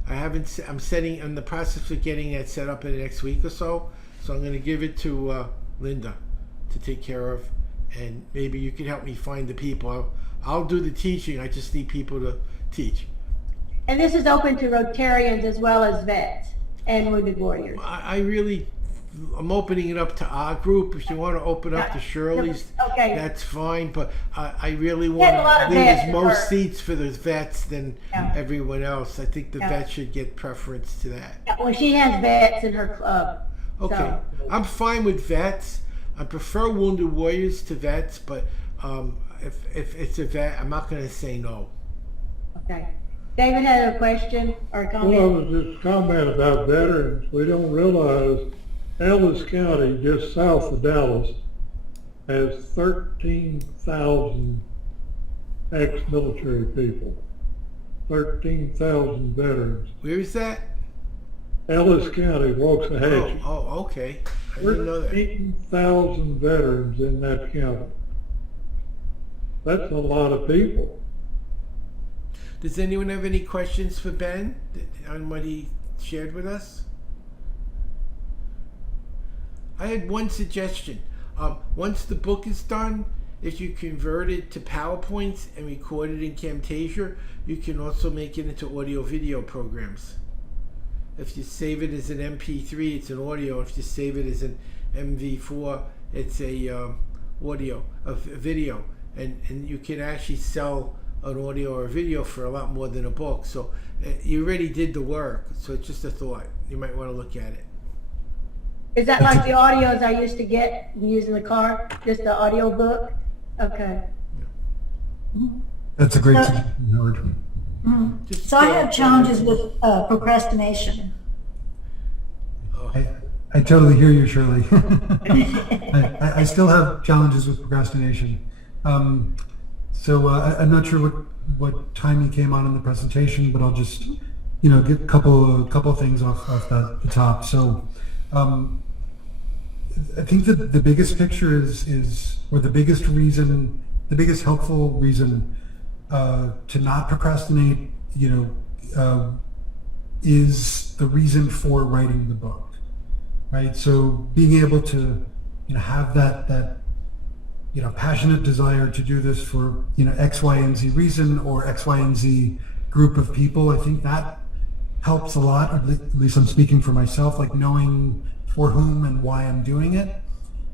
I'm in the process of getting that set up in the next week or so. So I'm going to give it to Linda to take care of, and maybe you can help me find the people. I'll do the teaching. I just need people to teach. And this is open to Rotarians as well as vets and Wounded Warriors. I'm opening it up to our group. If you want to open up to Shirley's, Okay. that's fine. But I really Get want a lot to of leave vets as most first. seats for the vets than Yeah. everyone else. I think the Yeah. vets should get preference to that. Well, she has vets in her club. Okay, So, I'm fine with vets. I prefer Wounded Warriors to vets, but if it's a vet, I'm not going to say no. okay. David had a question or a Well, I comment. was just comment about veterans. We don't realize Ellis County, just south of Dallas, has 13,000 ex-military people. 13,000 veterans. Where is that? Ellis County, Waxahachie. Oh, okay. I didn't know that. 13,000 veterans in that county. That's a lot of people. Does anyone have any questions for Ben on what he shared with us? I had one suggestion. Once the book is done, if you convert it to PowerPoints and record it in Camtasia, you can also make it into audio-video programs. If you save it as an MP3, it's an audio. If you save it as an MV4, it's a video. And you can actually sell an audio or a video for a lot more than a book. So you already did the work. So it's just a thought. You might want to look at it. Is that like the audios I used to get using the car? Just the audio book? Okay. That's a great suggestion, Howard. Just So I have challenges with procrastination. I totally hear you, Shirley. I still have challenges with procrastination. So I'm not sure what time you came on in the presentation, but I'll just, get a couple things off the top. So I think that the biggest picture is the biggest helpful reason to not procrastinate, is the reason for writing the book, right? So being able to, have that passionate desire to do this for, X, Y, and Z reason or X, Y, and Z group of people, I think that helps a lot. At least I'm speaking for myself, like knowing for whom and why I'm doing it.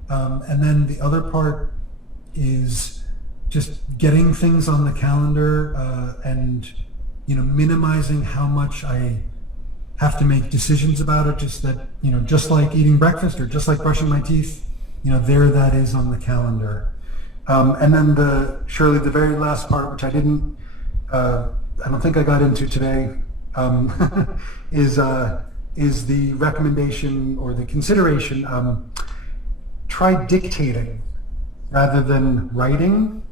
And then the other part is just getting things on the calendar and minimizing how much I have to make decisions about it. Just that just like eating breakfast or just like brushing my teeth, there that is on the calendar. And then Shirley, the very last part, which I don't think I got into today, is the recommendation or the consideration. Try dictating rather than writing,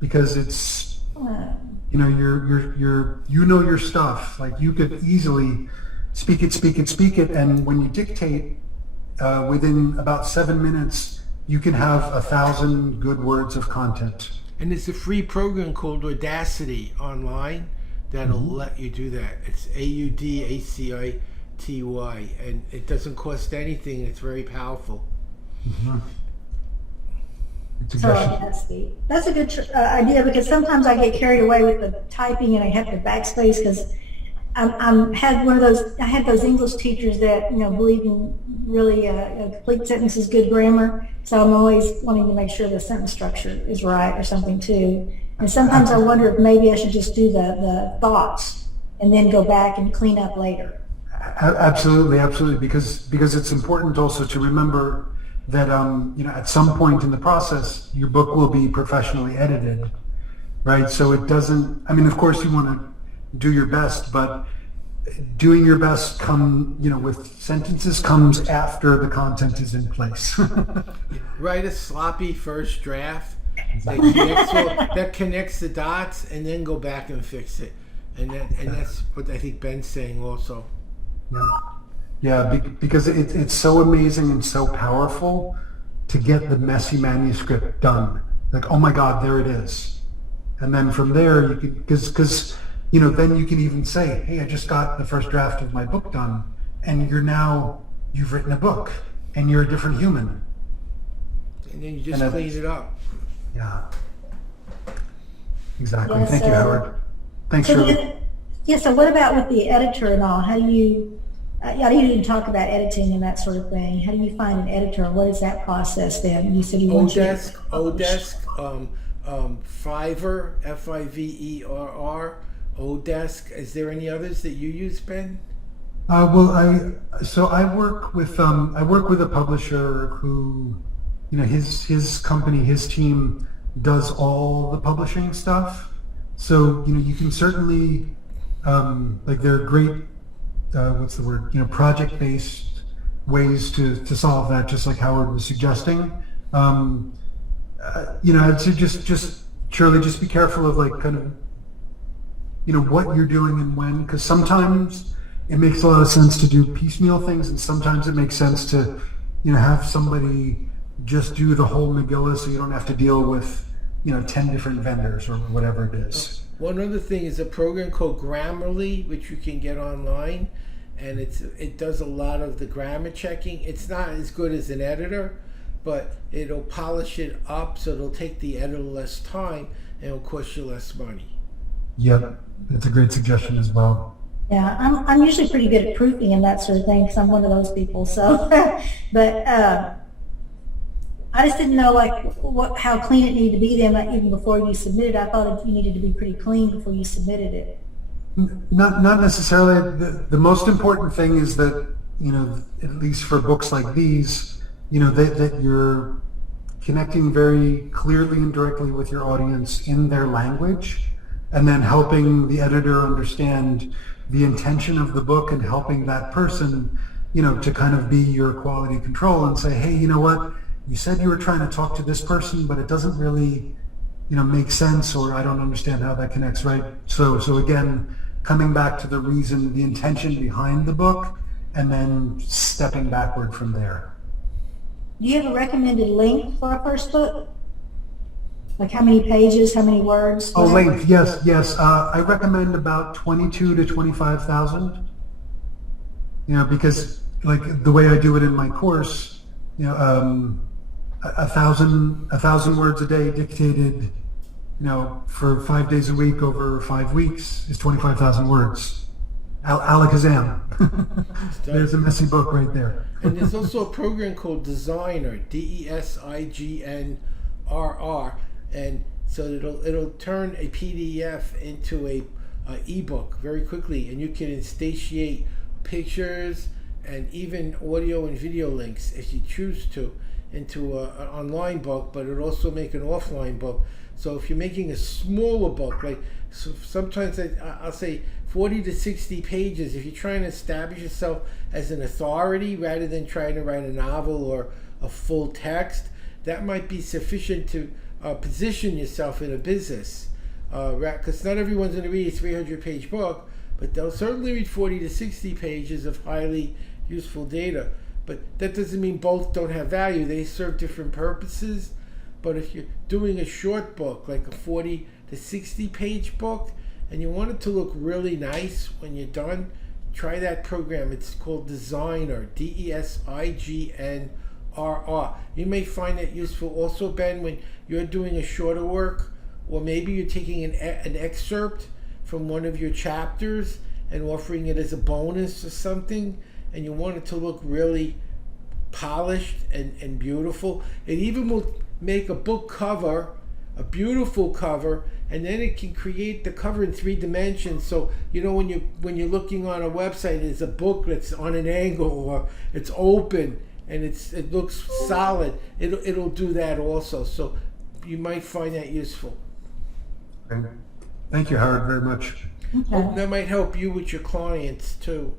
because it's your stuff. Like, you could easily speak it, and when you dictate, within about 7 minutes, you can have 1,000 good words of content. And there's a free program called Audacity online that'll let you do that. It's AUDACITY, and it doesn't cost anything. It's very powerful. So that's a good idea, because sometimes I get carried away with the typing and I have to backspace, because I had those English teachers that believe in really a complete sentence is good grammar. So I'm always wanting to make sure the sentence structure is right or something too. And sometimes I wonder if maybe I should just do the thoughts and then go back and clean up later. Absolutely, because it's important also to remember that at some point in the process, your book will be professionally edited, right? So it doesn't. I mean, of course, you want to do your best, but doing your best with sentences comes after the content is in place. Write a sloppy first draft that connects the dots, and then go back and fix it. And that's what I think Ben's saying also. Yeah, because it's so amazing and so powerful to get the messy manuscript done. Like, oh my God, there it is. And then from there, you could, because then you can even say, hey, I just got the first draft of my book done, and you've written a book, and you're a different human. And then you just clean it up. Yeah. Exactly. Yeah, Thank you, Howard. Thanks, So Shirley. so what about with the editor and all? How do you, I didn't talk about editing and that sort of thing. How do you find an editor? What is that process then? You said you want Odesk, Fiverr, Fiverr, Odesk. Is there any others that you use, Ben? I work with a publisher who, his company, his team does all the publishing stuff. So you can certainly they're great. What's the word? Project-based ways to solve that, just like Howard was suggesting. I'd say just Shirley, just be careful of what you're doing and when, because sometimes it makes a lot of sense to do piecemeal things, and sometimes it makes sense to have somebody just do the whole Megillah, so you don't have to deal with 10 different vendors or whatever it is. One other thing is a program called Grammarly, which you can get online, and it does a lot of the grammar checking. It's not as good as an editor, but it'll polish it up, so it'll take the editor less time and it'll cost you less money. Yep, that's a great suggestion as well. Yeah, I'm usually pretty good at proofing and that sort of thing, because I'm one of those people. So, but I just didn't know how clean it needed to be then, even before you submitted. I thought you needed to be pretty clean before you submitted it. Not necessarily. The most important thing is that at least for books like these, that you're connecting very clearly and directly with your audience in their language, and then helping the editor understand the intention of the book, and helping that person, to kind of be your quality control and say, hey, you know what? You said you were trying to talk to this person, but it doesn't really, make sense, or I don't understand how that connects, right? So again, coming back to the reason, the intention behind the book, and then stepping backward from there. Do you have a recommended length for a first book? Like how many pages, how many words? Oh, length, yes. I recommend about 22 to 25,000. Because like the way I do it in my course, 1,000 words a day dictated, for 5 days a week over 5 weeks is 25,000 words. Alakazam. There's a messy book right there. And there's also a program called Designer, DESIGNRR, and so it'll turn a PDF into a ebook very quickly, and you can instantiate pictures and even audio and video links if you choose to into an online book, but it'll also make an offline book. So if you're making a smaller book, like sometimes I'll say 40 to 60 pages, if you're trying to establish yourself as an authority rather than trying to write a novel or a full text, that might be sufficient to position yourself in a business. Because not everyone's going to read a 300-page book, but they'll certainly read 40 to 60 pages of highly useful data. But that doesn't mean both don't have value. They serve different purposes. But if you're doing a short book, like a 40 to 60-page book, and you want it to look really nice when you're done, try that program. It's called Designer, DESIGNRR. You may find it useful also, Ben, when you're doing a shorter work, or maybe you're taking an excerpt from one of your chapters and offering it as a bonus or something, and you want it to look really polished and beautiful. It even will make a book cover, a beautiful cover, and then it can create the cover in 3 dimensions. So when you're looking on a website, it's a book that's on an angle or it's open and it looks solid. It'll do that also. So you might find that useful. Okay. Thank you, Howard, very much. Okay. That might help you with your clients too.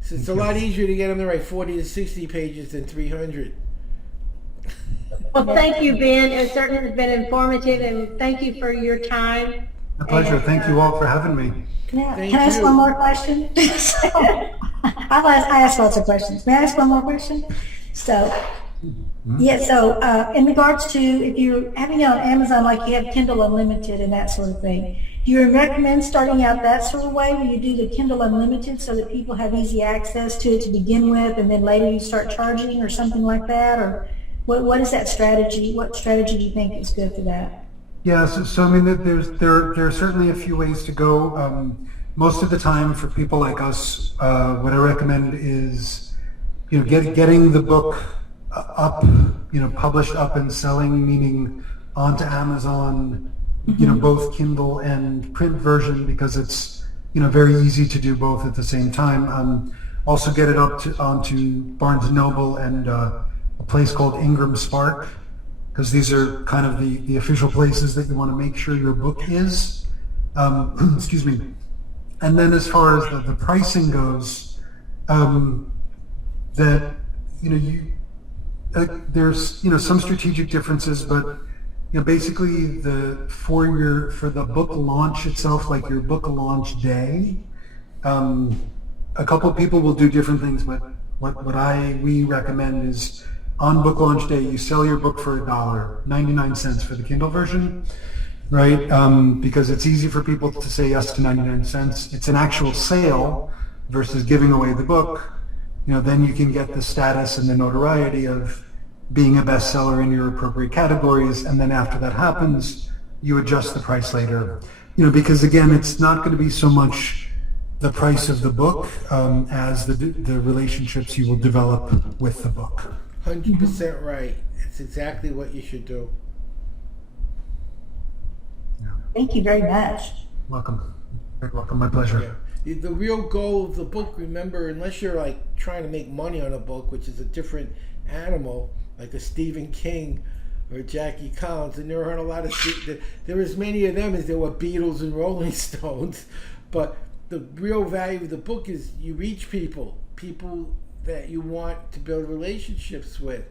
So it's a lot easier to get them to write 40 to 60 pages than 300. Well, thank you, Ben. It certainly has been informative, and thank you for your time. My pleasure. Thank you all for having me. Thank Can I ask you. one more question? I ask lots of questions. May I ask one more question? So, in regards to if you're having it on Amazon, like you have Kindle Unlimited and that sort of thing, do you recommend starting out that sort of way where you do the Kindle Unlimited so that people have easy access to it to begin with, and then later you start charging or something like that? Or what is that strategy? What strategy do you think is good for that? Yeah, so I mean, there are certainly a few ways to go. Most of the time, for people like us, what I recommend is, getting the book up, published up and selling, meaning onto Amazon, both Kindle and print version, because it's very easy to do both at the same time. Also, get it up onto Barnes and Noble and a place called Ingram Spark, because these are kind of the official places that you want to make sure your book is. Excuse me. And then as far as the pricing goes, there's some strategic differences, but basically for the book launch itself, like your book launch day, a couple of people will do different things, but what we recommend is, on book launch day, you sell your book for $1.99 for the Kindle version, right? Because it's easy for people to say yes to 99 cents. It's an actual sale versus giving away the book. Then you can get the status and the notoriety of being a bestseller in your appropriate categories. And then after that happens, you adjust the price later. Because again, it's not going to be so much the price of the book as the relationships you will develop with the book. 100% right. It's exactly what you should do. Thank you very much. Welcome. Very welcome. My pleasure. Yeah. The real goal of the book, remember, unless you're like trying to make money on a book, which is a different animal, like a Stephen King or Jackie Collins, and there aren't a lot of there are as many of them as there were Beatles and Rolling Stones. But the real value of the book is you reach people that you want to build relationships with,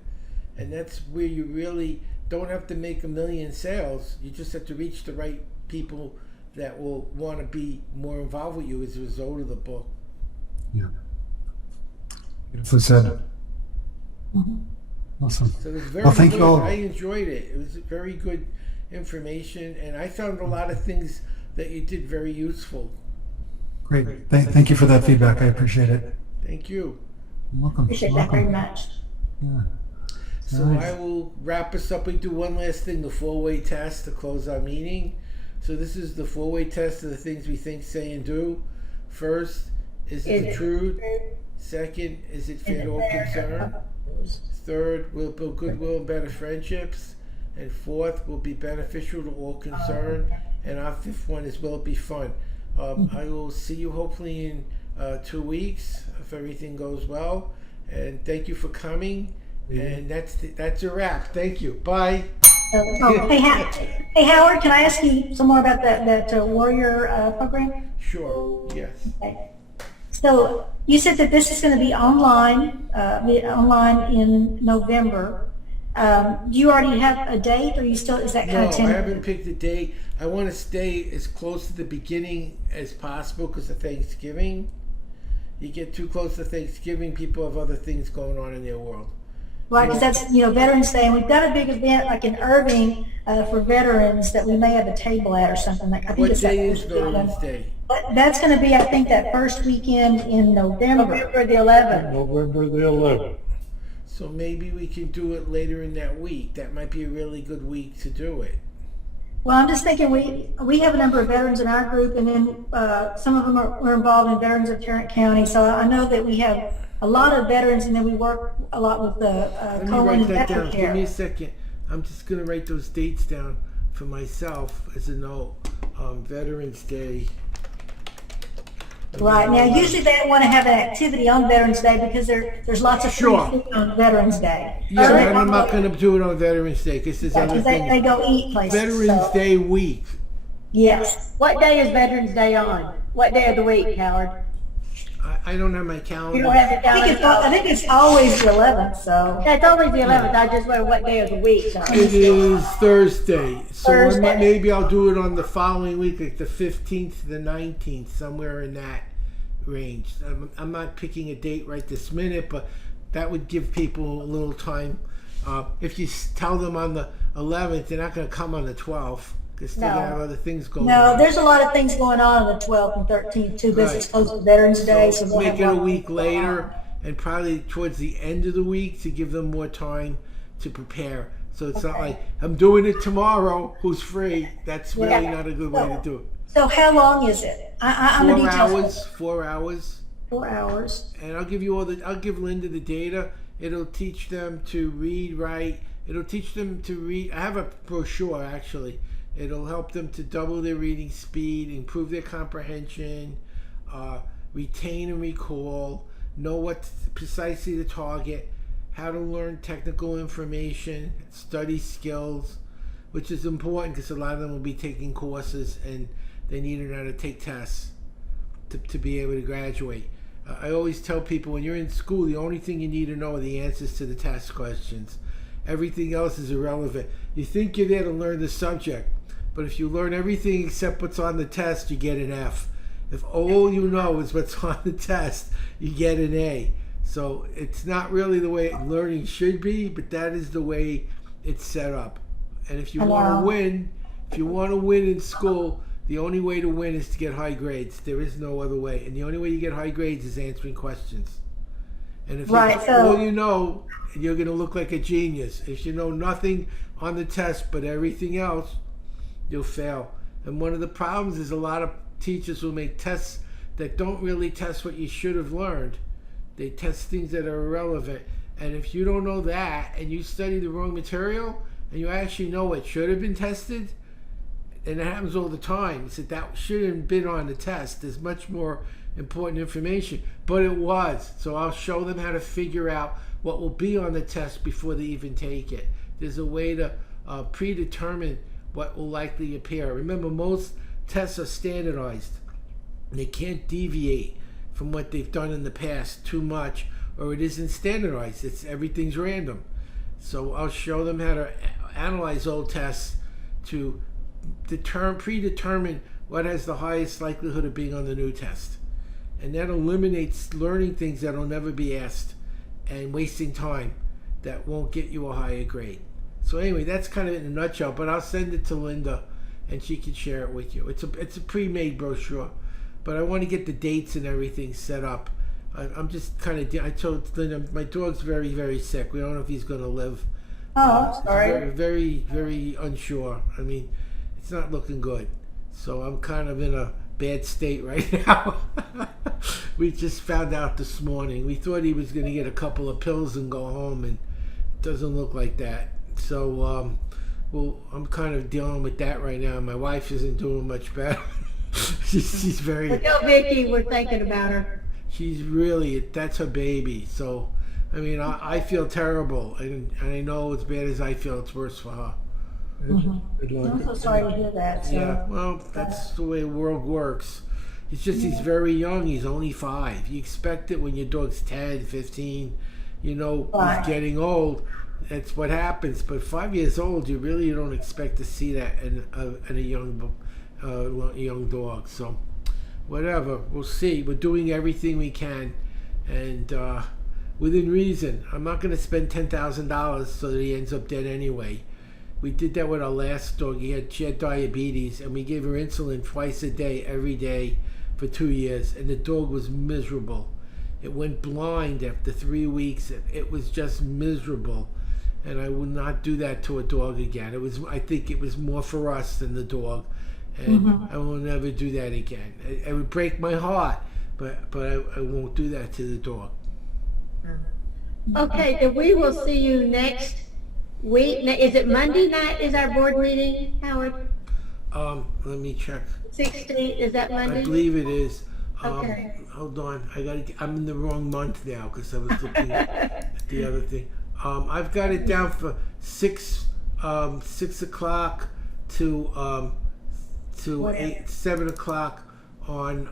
and that's where you really don't have to make a million sales. You just have to reach the right people that will want to be more involved with you as a result of the book. Yeah. Beautifully said. Awesome. So it was very Well, thank good. you all. I enjoyed it. It was very good information, and I found a lot of things that you did very useful. Great. Thank you for that feedback. I appreciate it. Thank you. You're welcome. Appreciate that very much. Yeah. So Nice. I will wrap us up. We do one last thing, the four-way test to close our meeting. So this is the four-way test of the things we think, say, and do. First, is it the truth? Second, is it fair to all concerned? Third, will it build goodwill and better friendships? and 4th will be beneficial to all concerned, and our 5th one is will it be fun. I will see you hopefully in 2 weeks if everything goes well, and thank you for coming. And that's a wrap. Thank you. Bye. Hey, Howard, can I ask you some more about that Warrior program? Sure. Yes. Okay. So you said that this is going to be online in November. Do you already have a date, or you still, is that kind No, of I tentative? haven't picked a date. I want to stay as close to the beginning as possible because of Thanksgiving. You get too close to Thanksgiving, people have other things going on in their world. Right, because that's, Veterans Day, and we've got a big event like in Irving for veterans that we may have a table at or something. Like, I think What it's that day is first weekend. Veterans Day? But that's going to be, I think, that first weekend in November. November the 11th. November the 11th. So maybe we can do it later in that week. That might be a really good week to do it. Well, I'm just thinking we have a number of veterans in our group, and then some of them we're involved in Veterans of Tarrant County. So I know that we have a lot of veterans, and then we work a lot with the Let me colon write and that veteran down. Give me a care. second. I'm just going to write those dates down for myself as a note. Veterans Day. Right, now usually they want to have an activity on Veterans Day because there's lots of free Sure. food on Veterans Day. Yeah, So they- and I'm not going to do it on Veterans Day because there's other because they things. go eat places. Veterans so- Day week. Yes. What day is Veterans Day on? What day of the week, Howard? I don't have my calendar. You don't have the I think it's always the 11th, so. Yeah, it's always the 11th. I just wonder what day of the week. So. It is Thursday, so Thursday. maybe I'll do it on the following week, like the 15th to the 19th, somewhere in that range. I'm not picking a date right this minute, but that would give people a little time. If you tell them on the 11th, they're not going to come on the 12th because they're going to have other things going No, on. there's a lot of things going on the 12th and 13th too, because it's close to Veterans Day. So we'll Make have it a lot of week things going on. later, and probably towards the end of the week to give them more time to prepare. So it's not like I'm doing it tomorrow. Who's free? That's really Yeah. not a good way to do it. So how long is it? I'm a 4 details hours. person. 4 hours. 4 hours. And I'll give you I'll give Linda the data. It'll teach them to read, write. It'll teach them to read. I have a brochure actually. It'll help them to double their reading speed, improve their comprehension, retain and recall, know what precisely to target, how to learn technical information, study skills, which is important because a lot of them will be taking courses and they need to know how to take tests to be able to graduate. I always tell people when you're in school, the only thing you need to know are the answers to the test questions. Everything else is irrelevant. You think you're there to learn the subject, but if you learn everything except what's on the test, you get an F. If all you know is what's on the test, you get an A. So it's not really the way learning should be, but that is the way it's set up. And if you want to win, in school, the only way to win is to get high grades. There is no other way. And the only way you get high grades is answering questions. And if that's all you know, you're going to look like a genius. If you know nothing on the test but everything else, you'll fail. And one of the problems is a lot of teachers will make tests that don't really test what you should have learned. They test things that are irrelevant. And if you don't know that and you study the wrong material and you actually know what should have been tested, and it happens all the time, it's that shouldn't have been on the test. There's much more important information, but it was. So I'll show them how to figure out what will be on the test before they even take it. There's a way to predetermine what will likely appear. Remember, most tests are standardized. They can't deviate from what they've done in the past too much, or it isn't standardized. Everything's random. So I'll show them how to analyze old tests to predetermine what has the highest likelihood of being on the new test. And that eliminates learning things that will never be asked and wasting time that won't get you a higher grade. So anyway, that's kind of in a nutshell, but I'll send it to Linda and she can share it with you. It's a pre-made brochure, but I want to get the dates and everything set up. I'm just kind of, I told Linda, my dog's very, very sick. We don't know if he's going to live. Oh, sorry. Very, very, very unsure. I mean, it's not looking good. So I'm kind of in a bad state right now. We just found out this morning. We thought he was going to get a couple of pills and go home, and it doesn't look like that. So well, I'm kind of dealing with that right now. My wife isn't doing much better. she's very, Tell Vicky we're thinking about her. she's really, that's her baby. So, I mean, I feel terrible, and I know as bad as I feel, it's worse for her. We'd like I'm so it. sorry to hear that. So. Yeah, well, that's the way the world works. It's just he's very young. He's only 5. You expect it when your dog's 10, 15. You know, Right. he's getting old. That's what happens. But 5 years old, you really don't expect to see that in a young dog. So, whatever. We'll see. We're doing everything we can, and within reason. I'm not going to spend $10,000 so that he ends up dead anyway. We did that with our last dog. She had diabetes, and we gave her insulin twice a day, every day, for 2 years, and the dog was miserable. It went blind after 3 weeks. It was just miserable, and I would not do that to a dog again. I think it was more for us than the dog, and I will never do that again. It would break my heart, but I won't do that to the dog. Okay, then we will see you next week. Is it Monday night is our board meeting, Howard? Let me check. 16th, is that Monday? I believe it is. Okay. Hold on, I'm in the wrong month now because I was looking at the other thing. I've got it down for 6 o'clock to 7 o'clock on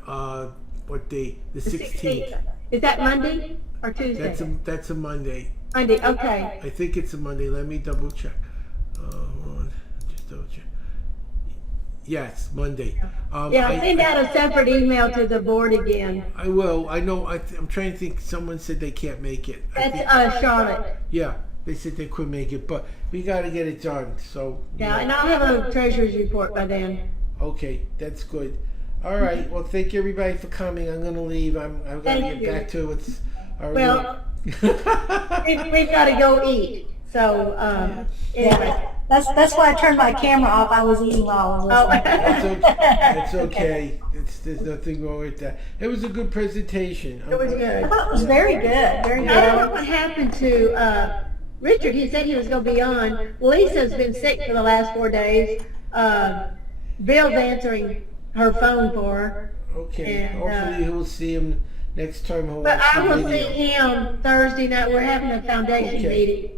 what day? The 16th. Is that Monday or Tuesday? That's a Monday. Monday, okay. I think it's a Monday. Let me double check. Hold on, just double check. Yes, Monday. Yeah, send out a separate email to the board again. I will. I know. I'm trying to think. Someone said they can't make it. I think- That's Charlotte. Yeah, they said they couldn't make it, but we got to get it done. So Yeah, and I'll have a treasurer's report by then. okay, that's good. All right. Well, thank you everybody for coming. I'm gonna leave. I've got to Thank get you. back to what's. Well, we've got to go eat. So, anyway. Yeah, that's why I turned my camera off. I was eating while I was listening. That's okay. There's nothing wrong with that. It was a good presentation. It was good. I thought it was very good, very I don't know good. what happened to Richard. He said he was going to be on. Lisa's been sick for the last 4 days. Bill's answering her phone for her. Okay. And, Hopefully we'll see him next time. He'll But watch I the will see video. him Thursday night. We're having a foundation Okay. meeting.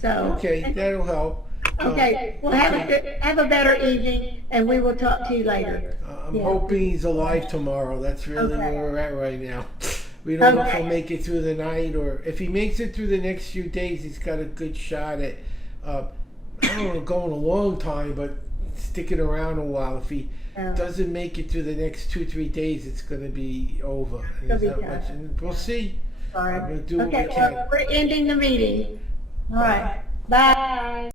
So Okay, that'll help. Okay. Well, have a better evening, and we will talk to you later. I'm hoping he's alive tomorrow. That's really Okay. where we're at right now. We don't know if Okay. he'll make it through the night, or if he makes it through the next few days, he's got a good shot at, I don't know, going a long time, but sticking around a while. If he Yeah. doesn't make it through the next 2-3 days, it's going to be over. And It'll there's be not done. much, and we'll see. Sorry. We'll do what Okay, we can. well, we're ending the meeting. All right. Bye.